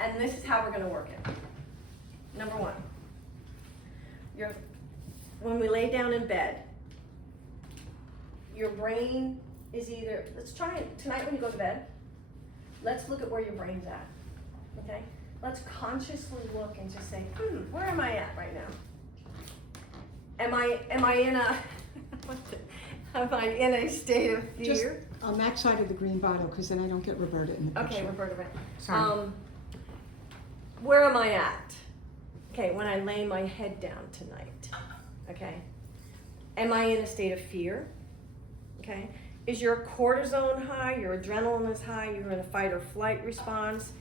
And this is how we're gonna work it. Number one, when we lay down in bed, your brain is either, let's try it, tonight when you go to bed, let's look at where your brain's at, okay? Let's consciously look and just say, where am I at right now? Am I in a, am I in a state of fear? Just on that side of the green bottle, because then I don't get Roberta in the picture. Okay, Roberta, right. Sorry. Where am I at? Okay, when I lay my head down tonight, okay? Am I in a state of fear? Okay? Is your cortisone high, your adrenaline is high, you're in a fight or flight response?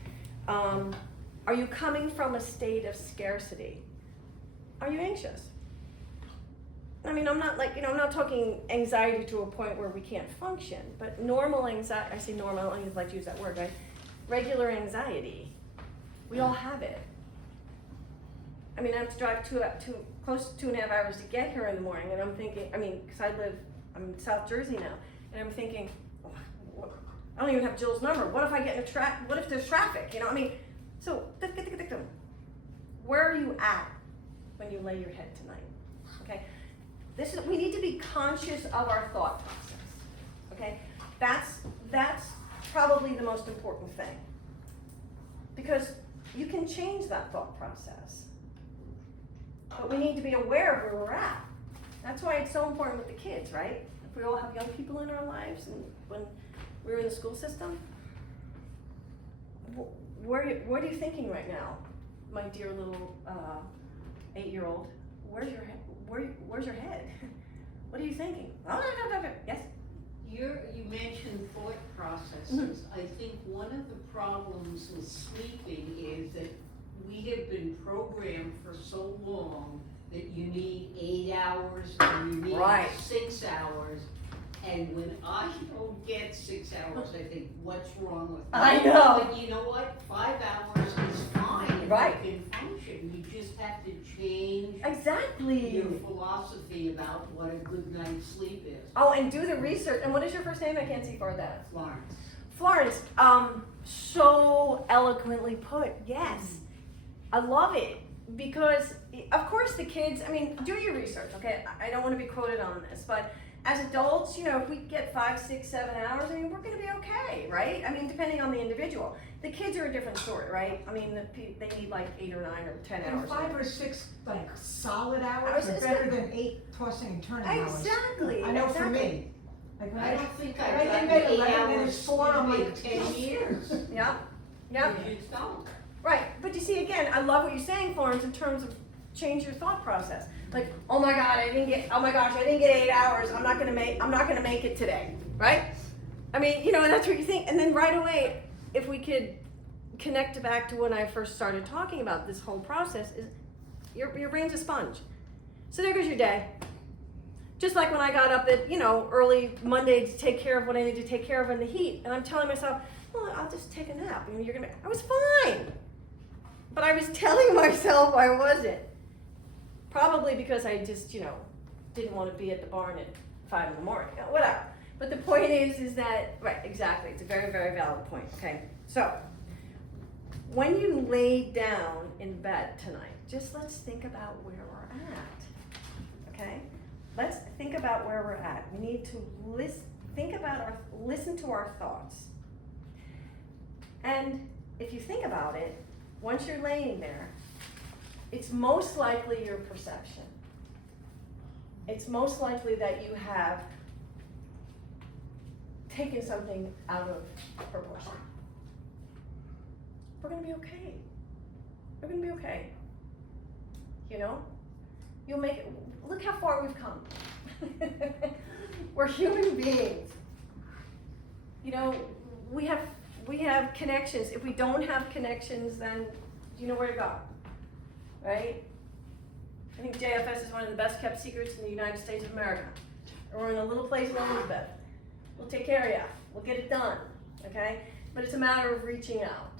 Are you coming from a state of scarcity? Are you anxious? I mean, I'm not talking anxiety to a point where we can't function, but normal anxiety, I say normal, I don't even like to use that word, right? Regular anxiety, we all have it. I mean, I have to drive close to 2.5 hours to get here in the morning, and I'm thinking, I'm in South Jersey now, and I'm thinking, I don't even have Jill's number. What if I get in what if there's traffic? You know, I mean, so, where are you at when you lay your head tonight? Okay? We need to be conscious of our thought process. Okay? That's probably the most important thing. Because you can change that thought process. But we need to be aware of where we're at. That's why it's so important with the kids, right? If we all have young people in our lives and when we're in the school system, what are you thinking right now, my dear little 8-year-old? Where's your head? Where's your head? What are you thinking? Yes? You mentioned thought processes. I think one of the problems with sleeping is that we have been programmed for so long that you need 8 hours and you need 6 hours. And when I don't get 6 hours, I think, what's wrong with me? I know. But you know what? 5 hours is fine. Right. You can function. You just have to change Exactly. your philosophy about what a good night's sleep is. Oh, and do the research. And what is your first name? I can't see far that. Florence. Florence, so eloquently put, yes. I love it because, of course, the kids, I mean, do your research, okay? I don't want to be quoted on this, but as adults, you know, if we get 5, 6, 7 hours, I mean, we're going to be okay, right? I mean, depending on the individual. The kids are a different story, right? I mean, they need like 8 or 9 or 10 And hours. 5 or 6 like solid hours Hours are is better good. than 8 tossing and turning hours. Exactly. I know for exactly. me. Like when I don't think I I've can gotten make 8 11 hours minutes 4, I'm sleep like, in 10 years. Yeah, yeah. You just don't. Right, but you see, again, I love what you're saying, Florence, in terms of change your thought process. Like, oh my gosh, I didn't get 8 hours. I'm not gonna make it today, right? I mean, you know, and that's what you think. And then right away, if we could connect it back to when I first started talking about this whole process, is your brain's a sponge. So there goes your day. Just like when I got up at, early Monday to take care of what I needed to take care of in the heat, and I'm telling myself, well, I'll just take a nap. I was fine. But I was telling myself I wasn't. Probably because I just, didn't want to be at the barn at 5 in the morning, whatever. But the point is that, right, exactly. It's a very, very valid point, okay? So, when you lay down in bed tonight, let's think about where we're at, okay? Let's think about where we're at. We need to listen to our thoughts. And if you think about it, once you're laying there, it's most likely your perception. It's most likely that you have taken something out of proportion. We're gonna be okay. We're gonna be okay. You'll make it. Look how far we've come. We're human beings. We have connections. If we don't have connections, then you know where to go, right? I think JFS is one of the best kept secrets in the United States of America. We're in a little place in Elizabeth. We'll take care of you. We'll get it done, okay? But it's a matter of reaching out.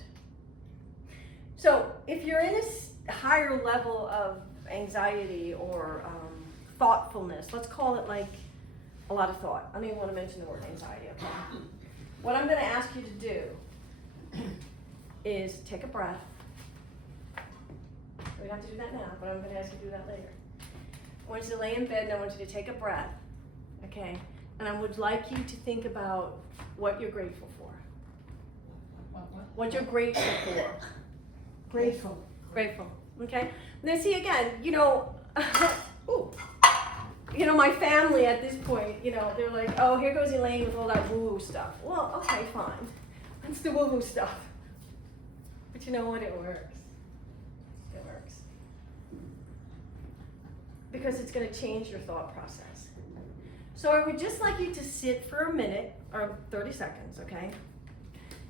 So if you're in a higher level of anxiety or thoughtfulness. Let's call it like a lot of thought. I don't even want to mention the word anxiety, okay? What I'm going to ask you to do is take a breath. We don't have to do that now, but I'm going to ask you to do that later. I want you to lay in bed and I want you to take a breath, okay? And I would like you to think about what you're grateful for. What you're grateful for. Grateful. Grateful, okay? And then see again, you know, ooh, you know, my family at this point, you know, they're like, oh, here goes Elaine with all that woo-woo stuff. Well, okay, fine. Let's do woo-woo stuff. But you know what? It works. It works. Because it's going to change your thought process. So I would just like you to sit for a minute, or 30 seconds, okay?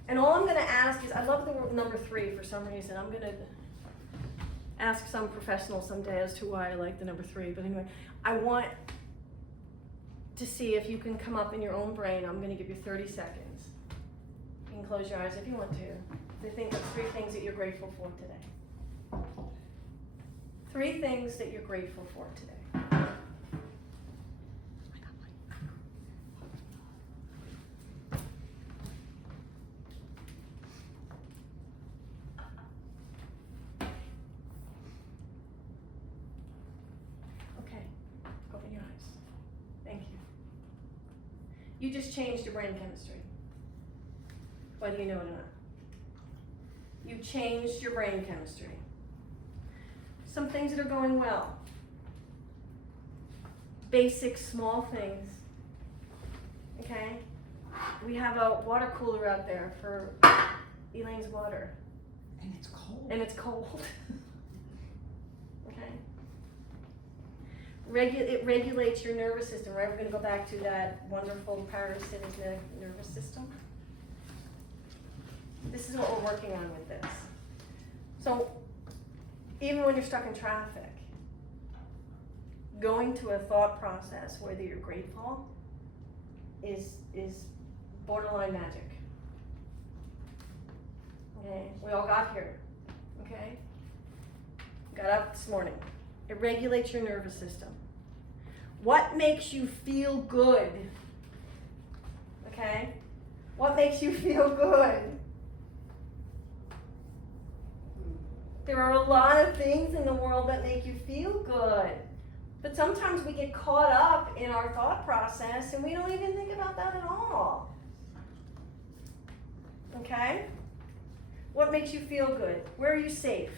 And all I'm going to ask is, I love the word number 3 for some reason. I'm going to ask some professional someday as to why I like the number 3. But anyway, I want to see if you can come up in your own brain. I'm going to give you 30 seconds. You can close your eyes if you want to think of 3 things that you're grateful for today. 3 things that you're grateful for today. Okay, open your eyes. Thank you. You just changed your brain chemistry, whether you know it or not. You changed your brain chemistry. Some things that are going well. Basic, small things. Okay? We have a water cooler out there for Elaine's water. And it's cold. And it's cold. Okay? It regulates your nervous system, right? We're going to go back to that wonderful parasympathetic nervous system. This is what we're working on with this. So, even when you're stuck in traffic, going to a thought process, whether you're grateful, is borderline magic. Okay, we all got here. Okay, got up this morning. It regulates your nervous system. What makes you feel good? Okay, what makes you feel good? There are a lot of things in the world that make you feel good. But sometimes we get caught up in our thought process and we don't even think about that at all. Okay? What makes you feel good? Where are you safe?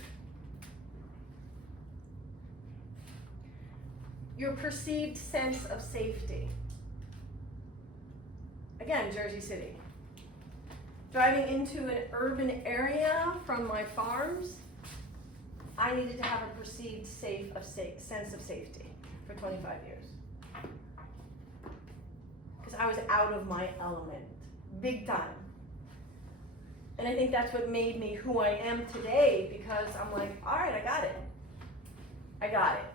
Your perceived sense of safety. Again, Jersey City. Driving into an urban area from my farms, I needed to have a perceived sense of safety for 25 years. Because I was out of my element, big time. And I think that's what made me who I am today, because I'm like, all right, I got it. I got it.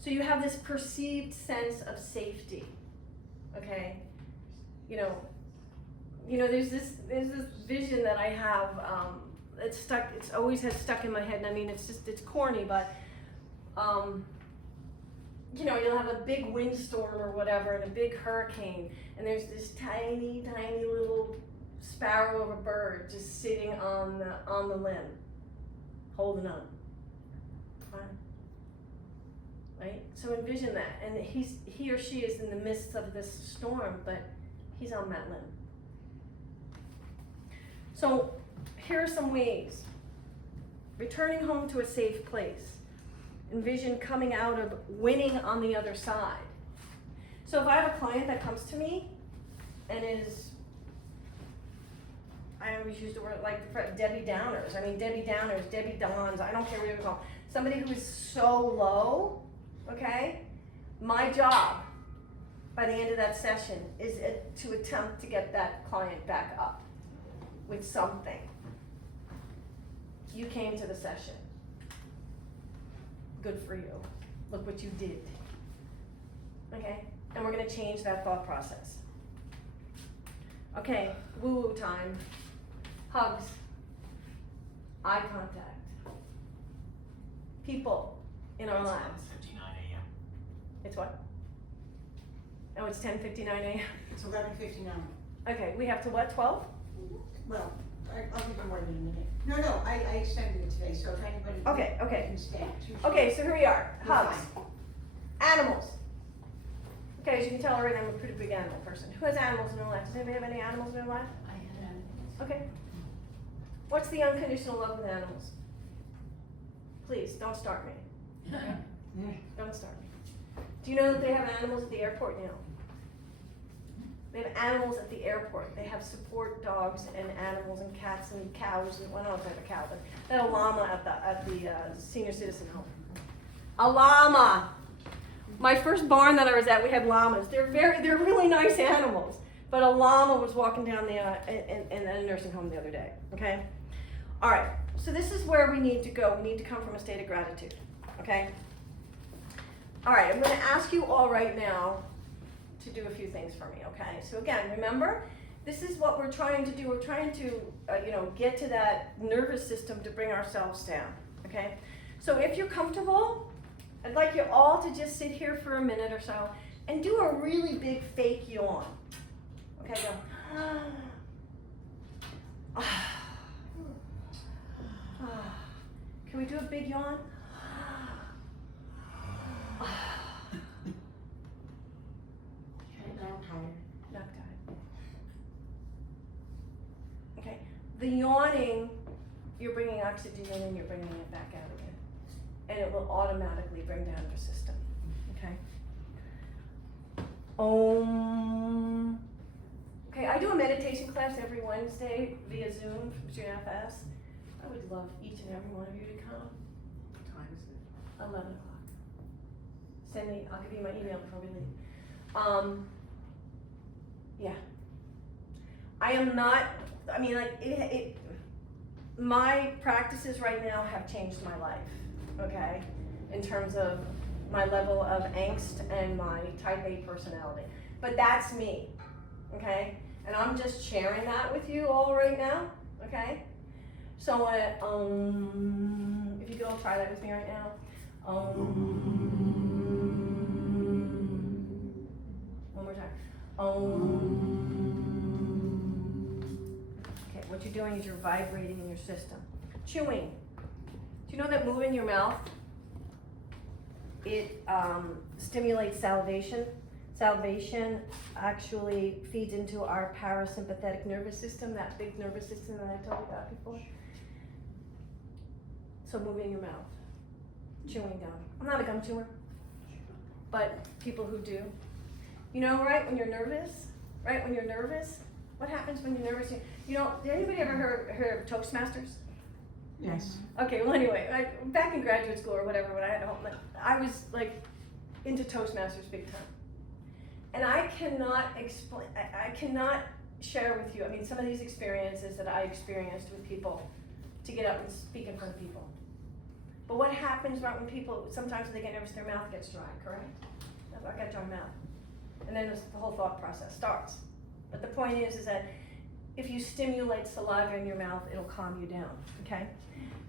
So you have this perceived sense of safety, okay? You know, there's this vision that I have, it's always has stuck in my head, and I mean, it's corny, but, you'll have a big windstorm or whatever, and a big hurricane, and there's this tiny, tiny little sparrow of a bird just sitting on the limb, holding on. Right? So envision that, and he or she is in the midst of this storm, but he's on that limb. So here are some ways. Returning home to a safe place. Envision coming out of winning on the other side. So if I have a client that comes to me and is, I always use the word like Debbie Downers. I mean, Debbie Downers, Debbie Dons, I don't care what you call them. Somebody who is so low, okay? My job by the end of that session is to attempt to get that client back up with something. You came to the session. Good for you. Look what you did. Okay? And we're going to change that thought process. Okay, woo-woo time. Hugs. Eye contact. people in our lives. 11:59 a.m. It's what? Oh, it's 10:59 a.m. It's 11:59. Okay, we have to what, 12? Well, I'll give them more than a minute. No, I extended it today, so if anybody. Okay. Can stay. Okay, so here we are, You're hugs. fine. Animals. Okay, as you can tell already, I'm a pretty big animal person. Who has animals in their life? Does anybody have any animals in their life? I had Okay. What's the unconditional love with animals? Please, don't start me. Yeah. Don't start me. Do you know that they have animals at the airport now? They have animals at the airport. They have support dogs and animals and cats and cows and, well, I don't know if they have a cow, but they had a llama at the senior citizen home. A llama! My first barn that I was at, we had llamas. They're really nice animals. But a llama was walking down the in a nursing home the other day. Okay. All right. So this is where we need to go. We need to come from a state of gratitude. Okay. All right. I'm going to ask you all right now to do a few things for me. Okay. So again, remember, this is what we're trying to do. We're trying to get to that nervous system to bring ourselves down. Okay. So if you're comfortable, I'd like you all to just sit here for a minute or so and do a really big fake yawn. Okay, go. Can we do a big yawn? Okay, now I'm tired. Not tired. Okay, the yawning, you're bringing oxygen in and you're bringing it back out again. And it will automatically bring down your system. Okay? Om. Okay, I do a meditation class every Wednesday via Zoom from JFS. I would love each and every one of you to come. What time is it? 11 o'clock. Send me, I'll give you my email before we leave. Yeah. I am not, I mean, like, my practices right now have changed my life, okay? In terms of my level of angst and my type A personality. But that's me, okay? And I'm just sharing that with you all right now, okay? So, if you could all try that with me right now. One more time. Okay, what you're doing is you're vibrating in your system. Chewing. Do you know that moving your mouth, it stimulates salivation? Salivation actually feeds into our parasympathetic nervous system, that big nervous system that I told you about before. So moving your mouth, chewing gum. I'm not a gum chewer, but people who do. You know, right when you're nervous, what happens when you're nervous? You know, did anybody ever heard of Toastmasters? Yes. Okay, well anyway, back in graduate school or whatever, when I had a home, I was like into Toastmasters big time. And I cannot explain, I cannot share with you, I mean, some of these experiences that I experienced with people to get up and speak in front of people. But what happens right when people, sometimes when they get nervous, their mouth gets dry, correct? I got dry mouth. And then the whole thought process starts. But the point is that if you stimulate saliva in your mouth, it'll calm you down, okay?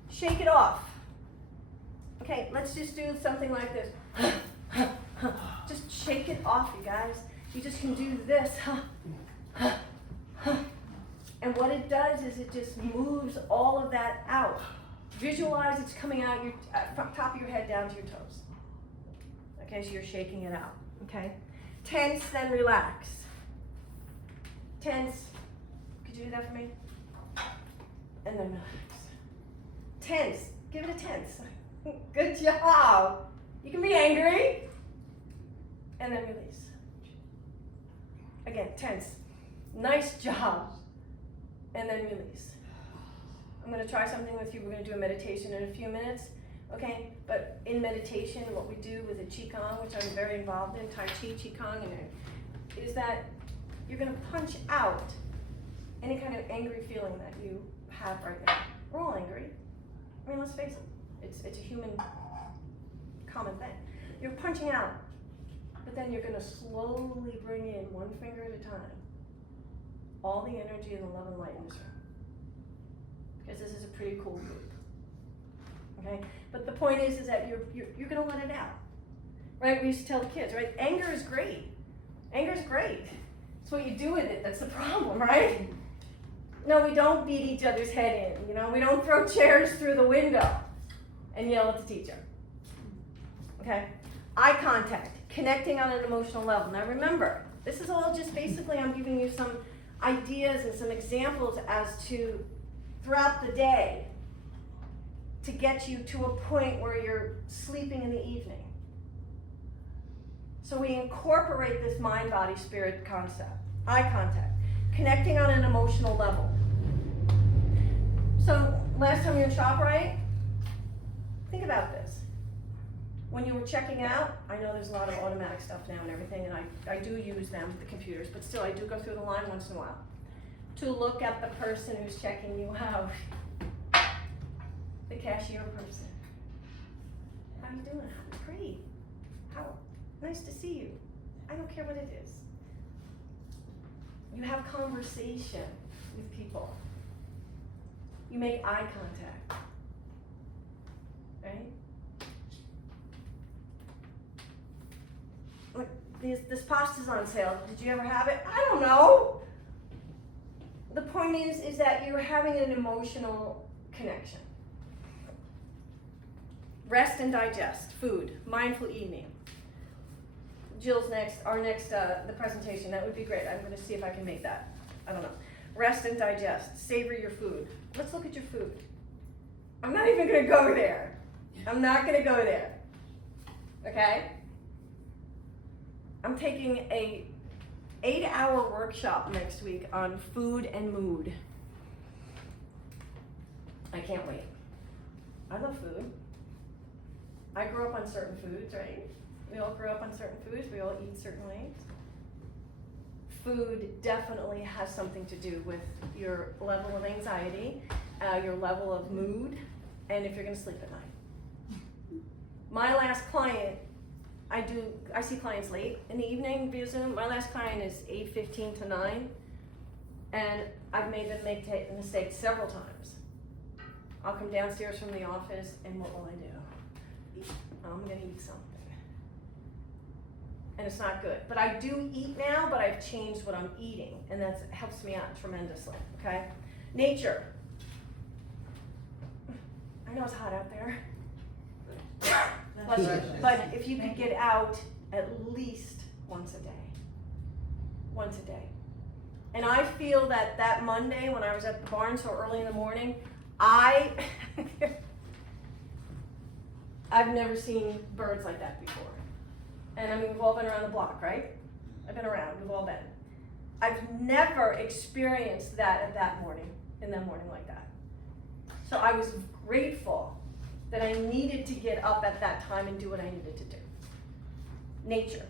Shake it off. Okay, let's just do something like this. Just shake it off, you guys. You just can do this. And what it does is it just moves all of that out. Visualize it's coming out from top of your head down to your toes. Okay, so you're shaking it out, okay? Tense, then relax. Tense. Could you do that for me? And then relax. Tense. Give it a tense. Good job. You can be angry. And then release. Again, tense. Nice job. And then release. I'm going to try something with you. We're going to do a meditation in a few minutes. Okay? But in meditation, what we do with the Qigong, which I'm very involved in, Tai Chi, Qigong, is that you're going to punch out any kind of angry feeling that you have right now. We're all angry. I mean, let's face it. It's a human common thing. You're punching out, but then you're going to slowly bring in, one finger at a time, all the energy and the love and light in this room. Because this is a pretty cool group. okay? But the point is that you're gonna let it out, right? We used to tell the kids, right? Anger is great. Anger is great. It's what you do with it that's the problem, right? No, we don't beat each other's head in, you know? We don't throw chairs through the window and yell at the teacher, okay? Eye contact, connecting on an emotional level. Now remember, this is all just basically I'm giving you some ideas and some examples as to throughout the day to get you to a point where you're sleeping in the evening. So we incorporate this mind, body, spirit concept. Eye contact, connecting on an emotional level. So last time you were in ShopRite, think about this. When you were checking out, I know there's a lot of automatic stuff now and everything, and I do use them, the computers, but still I do go through the line once in a while to look at the person who's checking you out, the cashier person. How you doing? Great. How nice to see you. I don't care what it is. You have conversation with people. You make eye contact, right? Like this pasta's on sale. Did you ever have it? I don't know. The point is that you're having an emotional connection. Rest and digest, food, mindful eating. Jill's next, the presentation, that would be great. I'm gonna see if I can make that. I don't know. Rest and digest, savor your food. Let's look at your food. I'm not even gonna go there. I'm not gonna go there, okay? I'm taking a 8-hour workshop next week on food and mood. I can't wait. I love food. I grew up on certain foods, right? We all grew up on certain foods. We all eat certain ways. Food definitely has something to do with your level of anxiety, your level of mood, and if you're gonna sleep at night. My last client, I see clients late in the evening via Zoom. My last client is 8:15 to 9, and I've made them make the mistake several times. I'll come downstairs from the office, and what will I do? I'm gonna eat something. And it's not good. But I do eat now, but I've changed what I'm eating, and that helps me out tremendously, okay? Nature. I know it's hot out there. But if you could get out at least once a day. Once a day. And I feel that Monday when I was at the barn so early in the morning, I've never seen birds like that before. And I mean, we've all been around the block, right? I've been around, we've all been. I've never experienced that in the morning like that. So I was grateful that I needed to get up at that time and do what I needed to do. Nature,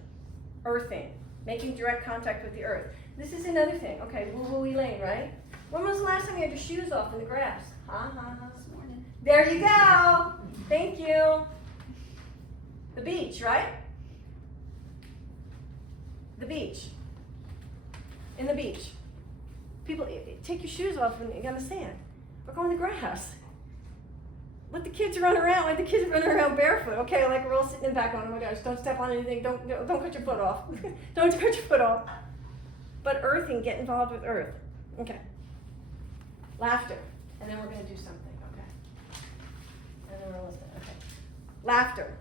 earthing, making direct contact with the earth. This is another thing. Okay, woo-woo Elaine, right? When was the last time you had your shoes off in the grass? This morning. There you go. Thank you. The beach, right? The beach. In the beach. People, take your shoes off when you're on the sand. Or go in the grass. Let the kids run around. Let the kids run around barefoot. Okay, like we're all sitting in the back on, oh my gosh, don't step on anything. Don't cut your foot off. Don't cut your foot off. But earthing, get involved with earth. Okay. Laughter. And then we're going to do something, okay? And then we're listening, okay. Laughter.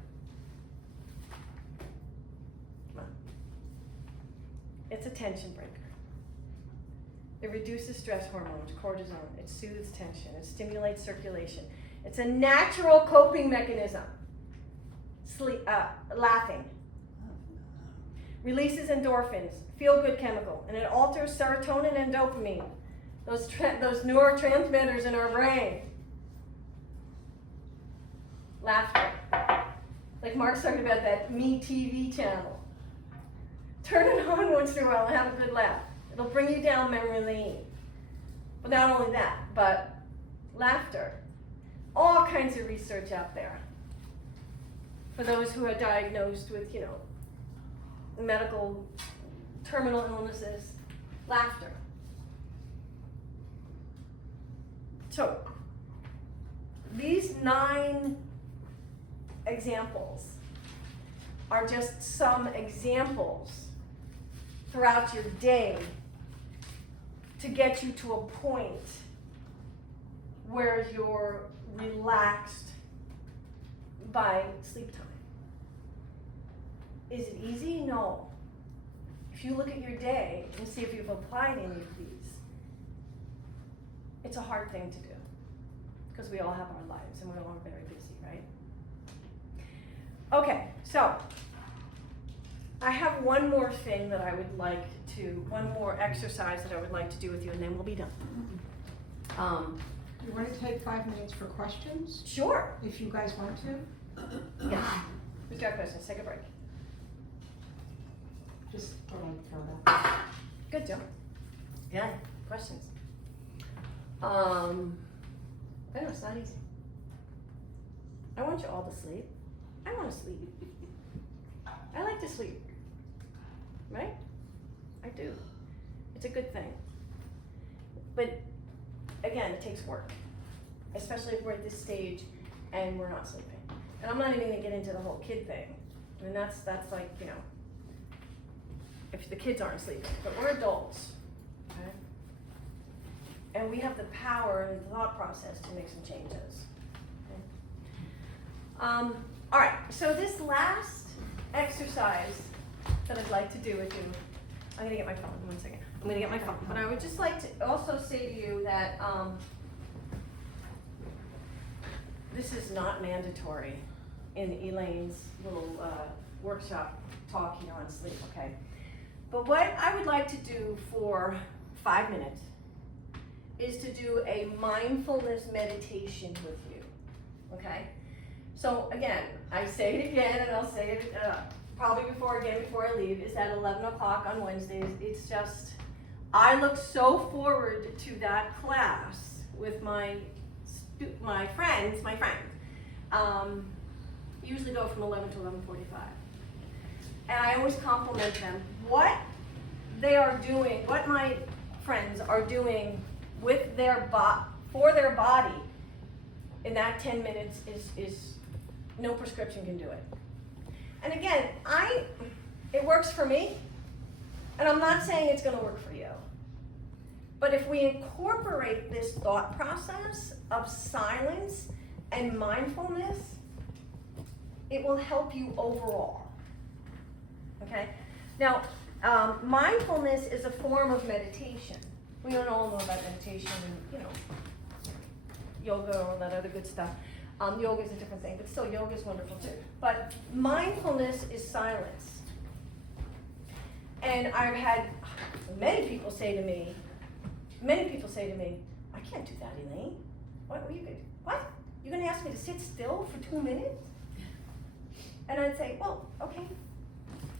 Come on. It's a tension breaker. It reduces stress hormones, cortisol. It soothes tension. It stimulates circulation. It's a natural coping mechanism. Laughing. Releases endorphins, feel-good chemical, and it alters serotonin and dopamine, those neurotransmitters in our brain. Laughter. Like Mark's talking about that Me TV channel. Turn it on once in a while and have a good laugh. It'll bring you down memory lane. But not only that, but laughter. All kinds of research out there for those who are diagnosed with, medical terminal illnesses. Laughter. So, these 9 examples are just some examples throughout your day to get you to a point where you're relaxed by sleep time. Is it easy? No. If you look at your day and see if you've applied any of these, it's a hard thing to do because we all have our lives and we're all very busy, right? Okay, so I have one more thing that I would like to, one more exercise that I would like to do with you, and then we'll be done. You wanna take 5 minutes for questions, Sure. if you guys want to? Yes. Who's got questions? Take a break. Just thought I'd throw that. Good, Joe. Yeah, questions. I know it's not easy. I want you all to sleep. I want to sleep. I like to sleep. Right? I do. It's a good thing. But again, it takes work. Especially if we're at this stage and we're not sleeping. And I'm not even gonna get into the whole kid thing. I mean, that's like, you know, if the kids aren't sleeping, but we're adults, okay? And we have the power and the thought process to make some changes. Okay? All right, so this last exercise that I'd like to do with you, I'm gonna get my phone, 1 second. I'm gonna get my phone, but I would just like to also say to you that this is not mandatory in Elaine's little workshop talk here on sleep, okay? But what I would like to do for 5 minutes is to do a mindfulness meditation with you, okay? So again, I say it again and I'll say it probably before I leave, is at 11 o'clock on Wednesdays. It's just, I look so forward to that class with my friends, usually go from 11 to 11:45. And I always compliment them. What they are doing, what my friends are doing with their for their body in that 10 minutes is no prescription can do it. And again, it works for me, and I'm not saying it's gonna work for you. But if we incorporate this thought process of silence and mindfulness, it will help you overall. Okay? Now, mindfulness is a form of meditation. We don't all know about meditation and, you know, yoga or all that other good stuff. Yoga is a different thing, but still yoga is wonderful too. But mindfulness is silence. And I've had many people say to me, I can't do that, Elaine. What? You're gonna ask me to sit still for 2 minutes? And I'd say, well, okay.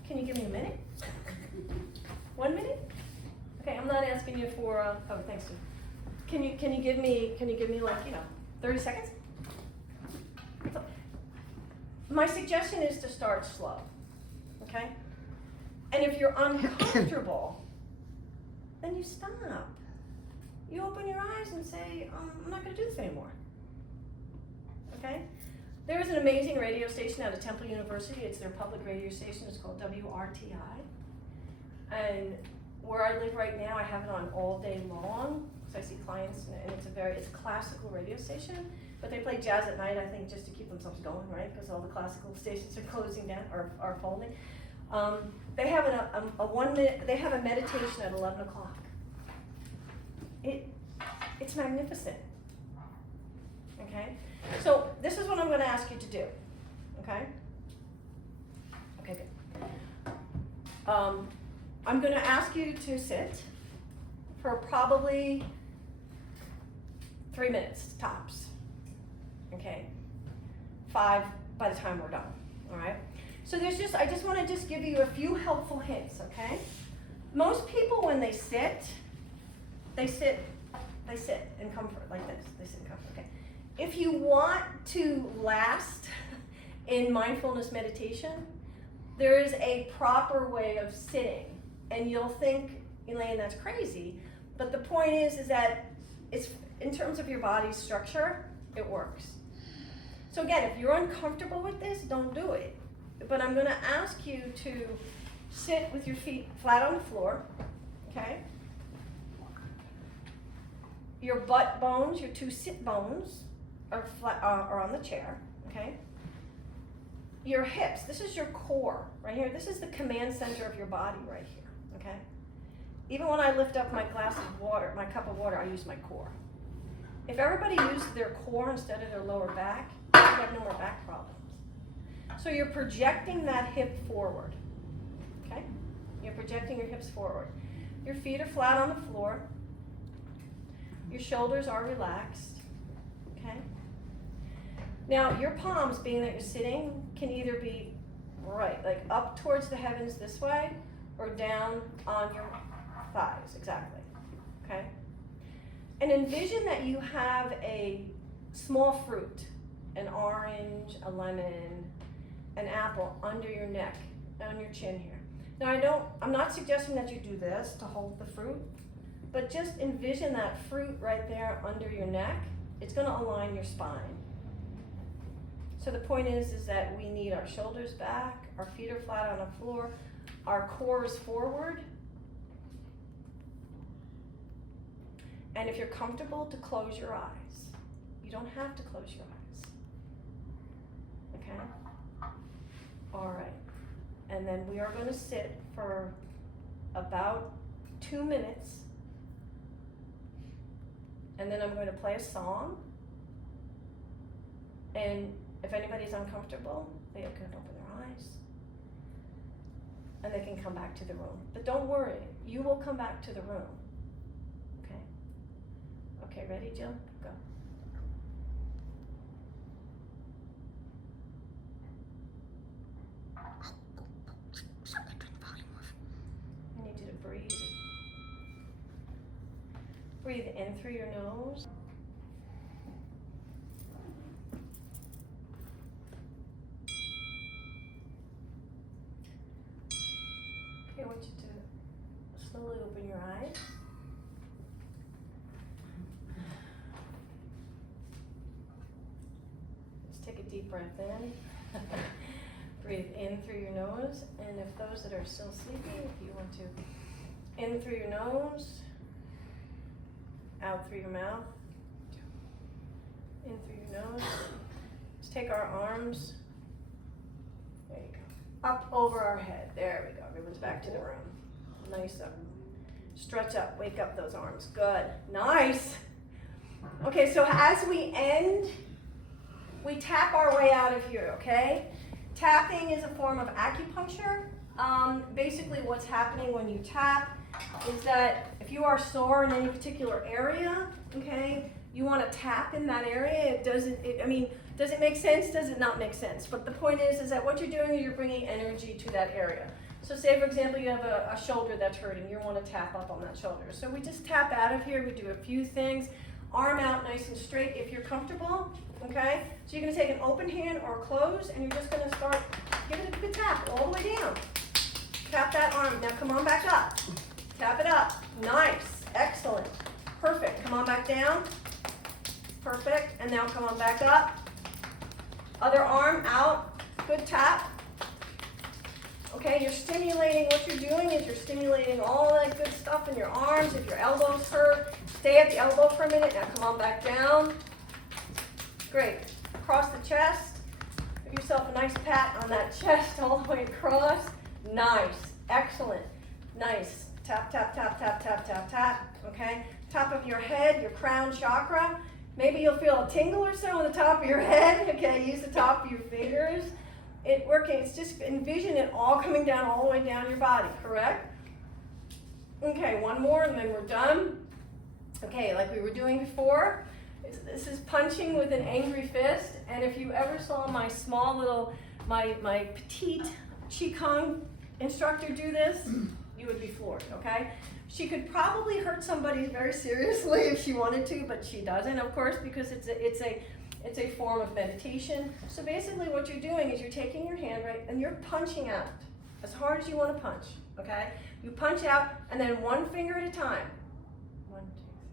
Can you give me a minute? 1 minute? Okay, I'm not asking you for, oh, thanks, Sue. Can you give me like, 30 seconds? So, my suggestion is to start slow, okay? And if you're uncomfortable, then you stop. You open your eyes and say, I'm not gonna do this anymore, okay? There is an amazing radio station out of Temple University. It's their public radio station. It's called WRTI. And where I live right now, I have it on all day long. So I see clients, and it's a classical radio station. But they play jazz at night, I think, just to keep themselves going, right? Because all the classical stations are closing down or are folding. They have a 1 minute. They have a meditation at 11 o'clock. It's magnificent. Okay. So this is what I'm going to ask you to do, okay? Okay, good. I'm going to ask you to sit for probably 3 minutes tops, okay? 5 by the time we're done, all right? So I just want to give you a few helpful hints, okay? Most people, when they sit in comfort like this. They sit in comfort, okay? If you want to last in mindfulness meditation, there is a proper way of sitting. And you'll think, Elaine, that's crazy. But the point is that it's in terms of your body's structure, it works. So again, if you're uncomfortable with this, don't do it. But I'm gonna ask you to sit with your feet flat on the floor, okay? Your butt bones, your two sit bones are flat, are on the chair, okay? Your hips, this is your core right here. This is the command center of your body right here, okay? Even when I lift up my glass of water, my cup of water, I use my core. If everybody used their core instead of their lower back, you would have no more back problems. So you're projecting that hip forward, okay? You're projecting your hips forward. Your feet are flat on the floor. Your shoulders are relaxed, okay? Now, your palms, being that you're sitting, can either be right, like up towards the heavens this way, or down on your thighs, exactly, okay? And envision that you have a small fruit, an orange, a lemon, an apple under your neck, on your chin here. Now I'm not suggesting that you do this to hold the fruit, but just envision that fruit right there under your neck. It's gonna align your spine. So the point is that we need our shoulders back, our feet are flat on the floor, our core is forward. And if you're comfortable, to close your eyes. You don't have to close your eyes. Okay? All right. And then we are going to sit for about 2 minutes. And then I'm going to play a song. And if anybody's uncomfortable, they can open their eyes. And they can come back to the room. But don't worry, you will come back to the room. Okay? Okay, ready, Jill? Go. I need you to breathe. Breathe in through your nose. Okay, I want you to slowly open your eyes. Just take a deep breath in. Breathe in through your nose, and if those that are still sleeping, if you want to, in through your nose, out through your mouth, in through your nose. Just take our arms, there you go, up over our head. There we go. Everyone's back to the room. Nice up. Stretch up, wake up those arms. Good. Nice. Okay, so as we end, we tap our way out of here, okay? Tapping is a form of acupuncture. Basically what's happening when you tap is that if you are sore in any particular area, okay, you want to tap in that area. Does it make sense? Does it not make sense? But the point is that what you're doing is you're bringing energy to that area. So say, for example, you have a shoulder that's hurting. You want to tap up on that shoulder. So we just tap out of here. We do a few things. Arm out nice and straight if you're comfortable, okay? So you're going to take an open hand or close, and you're just going to start, give it a good tap all the way down. Tap that arm. Now come on back up. Tap it up. Nice. Excellent. Perfect. Come on back down. Perfect. And now come on back up. Other arm out. Good tap. Okay, you're stimulating, what you're doing is you're stimulating all that good stuff in your arms. If your elbows hurt, stay at the elbow for a minute. Now come on back down. Great. Across the chest. Give yourself a nice pat on that chest all the way across. Nice. Excellent. Nice. Tap, tap, tap, tap, tap, tap, tap. Okay? Top of your head, your crown chakra. Maybe you'll feel a tingle or so on the top of your head. Okay, use the top of your fingers. It's just envision it all coming down all the way down your body, correct? Okay, one more and then we're done. Okay, like we were doing before, this is punching with an angry fist. And if you ever saw my small little, my petite Qigong instructor do this, you would be floored, okay? She could probably hurt somebody very seriously if she wanted to, but she doesn't, of course, because it's a form of meditation. So basically what you're doing is you're taking your hand, right, and you're punching out as hard as you want to punch, okay? You punch out, and then one finger at a time. 1, 2,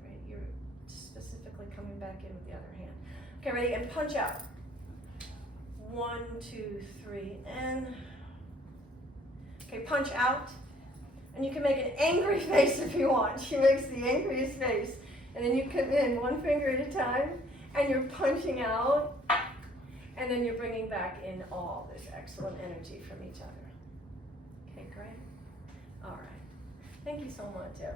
3. You're specifically coming back in with the other hand. Okay, ready? And punch out. 1, 2, 3, and, okay, punch out. And you can make an angry face if you want. She makes the angriest face. And then you come in 1 finger at a time, and you're punching out, and then you're bringing back in all this excellent energy from each other. Okay, great. All right. Thank you so much, everyone.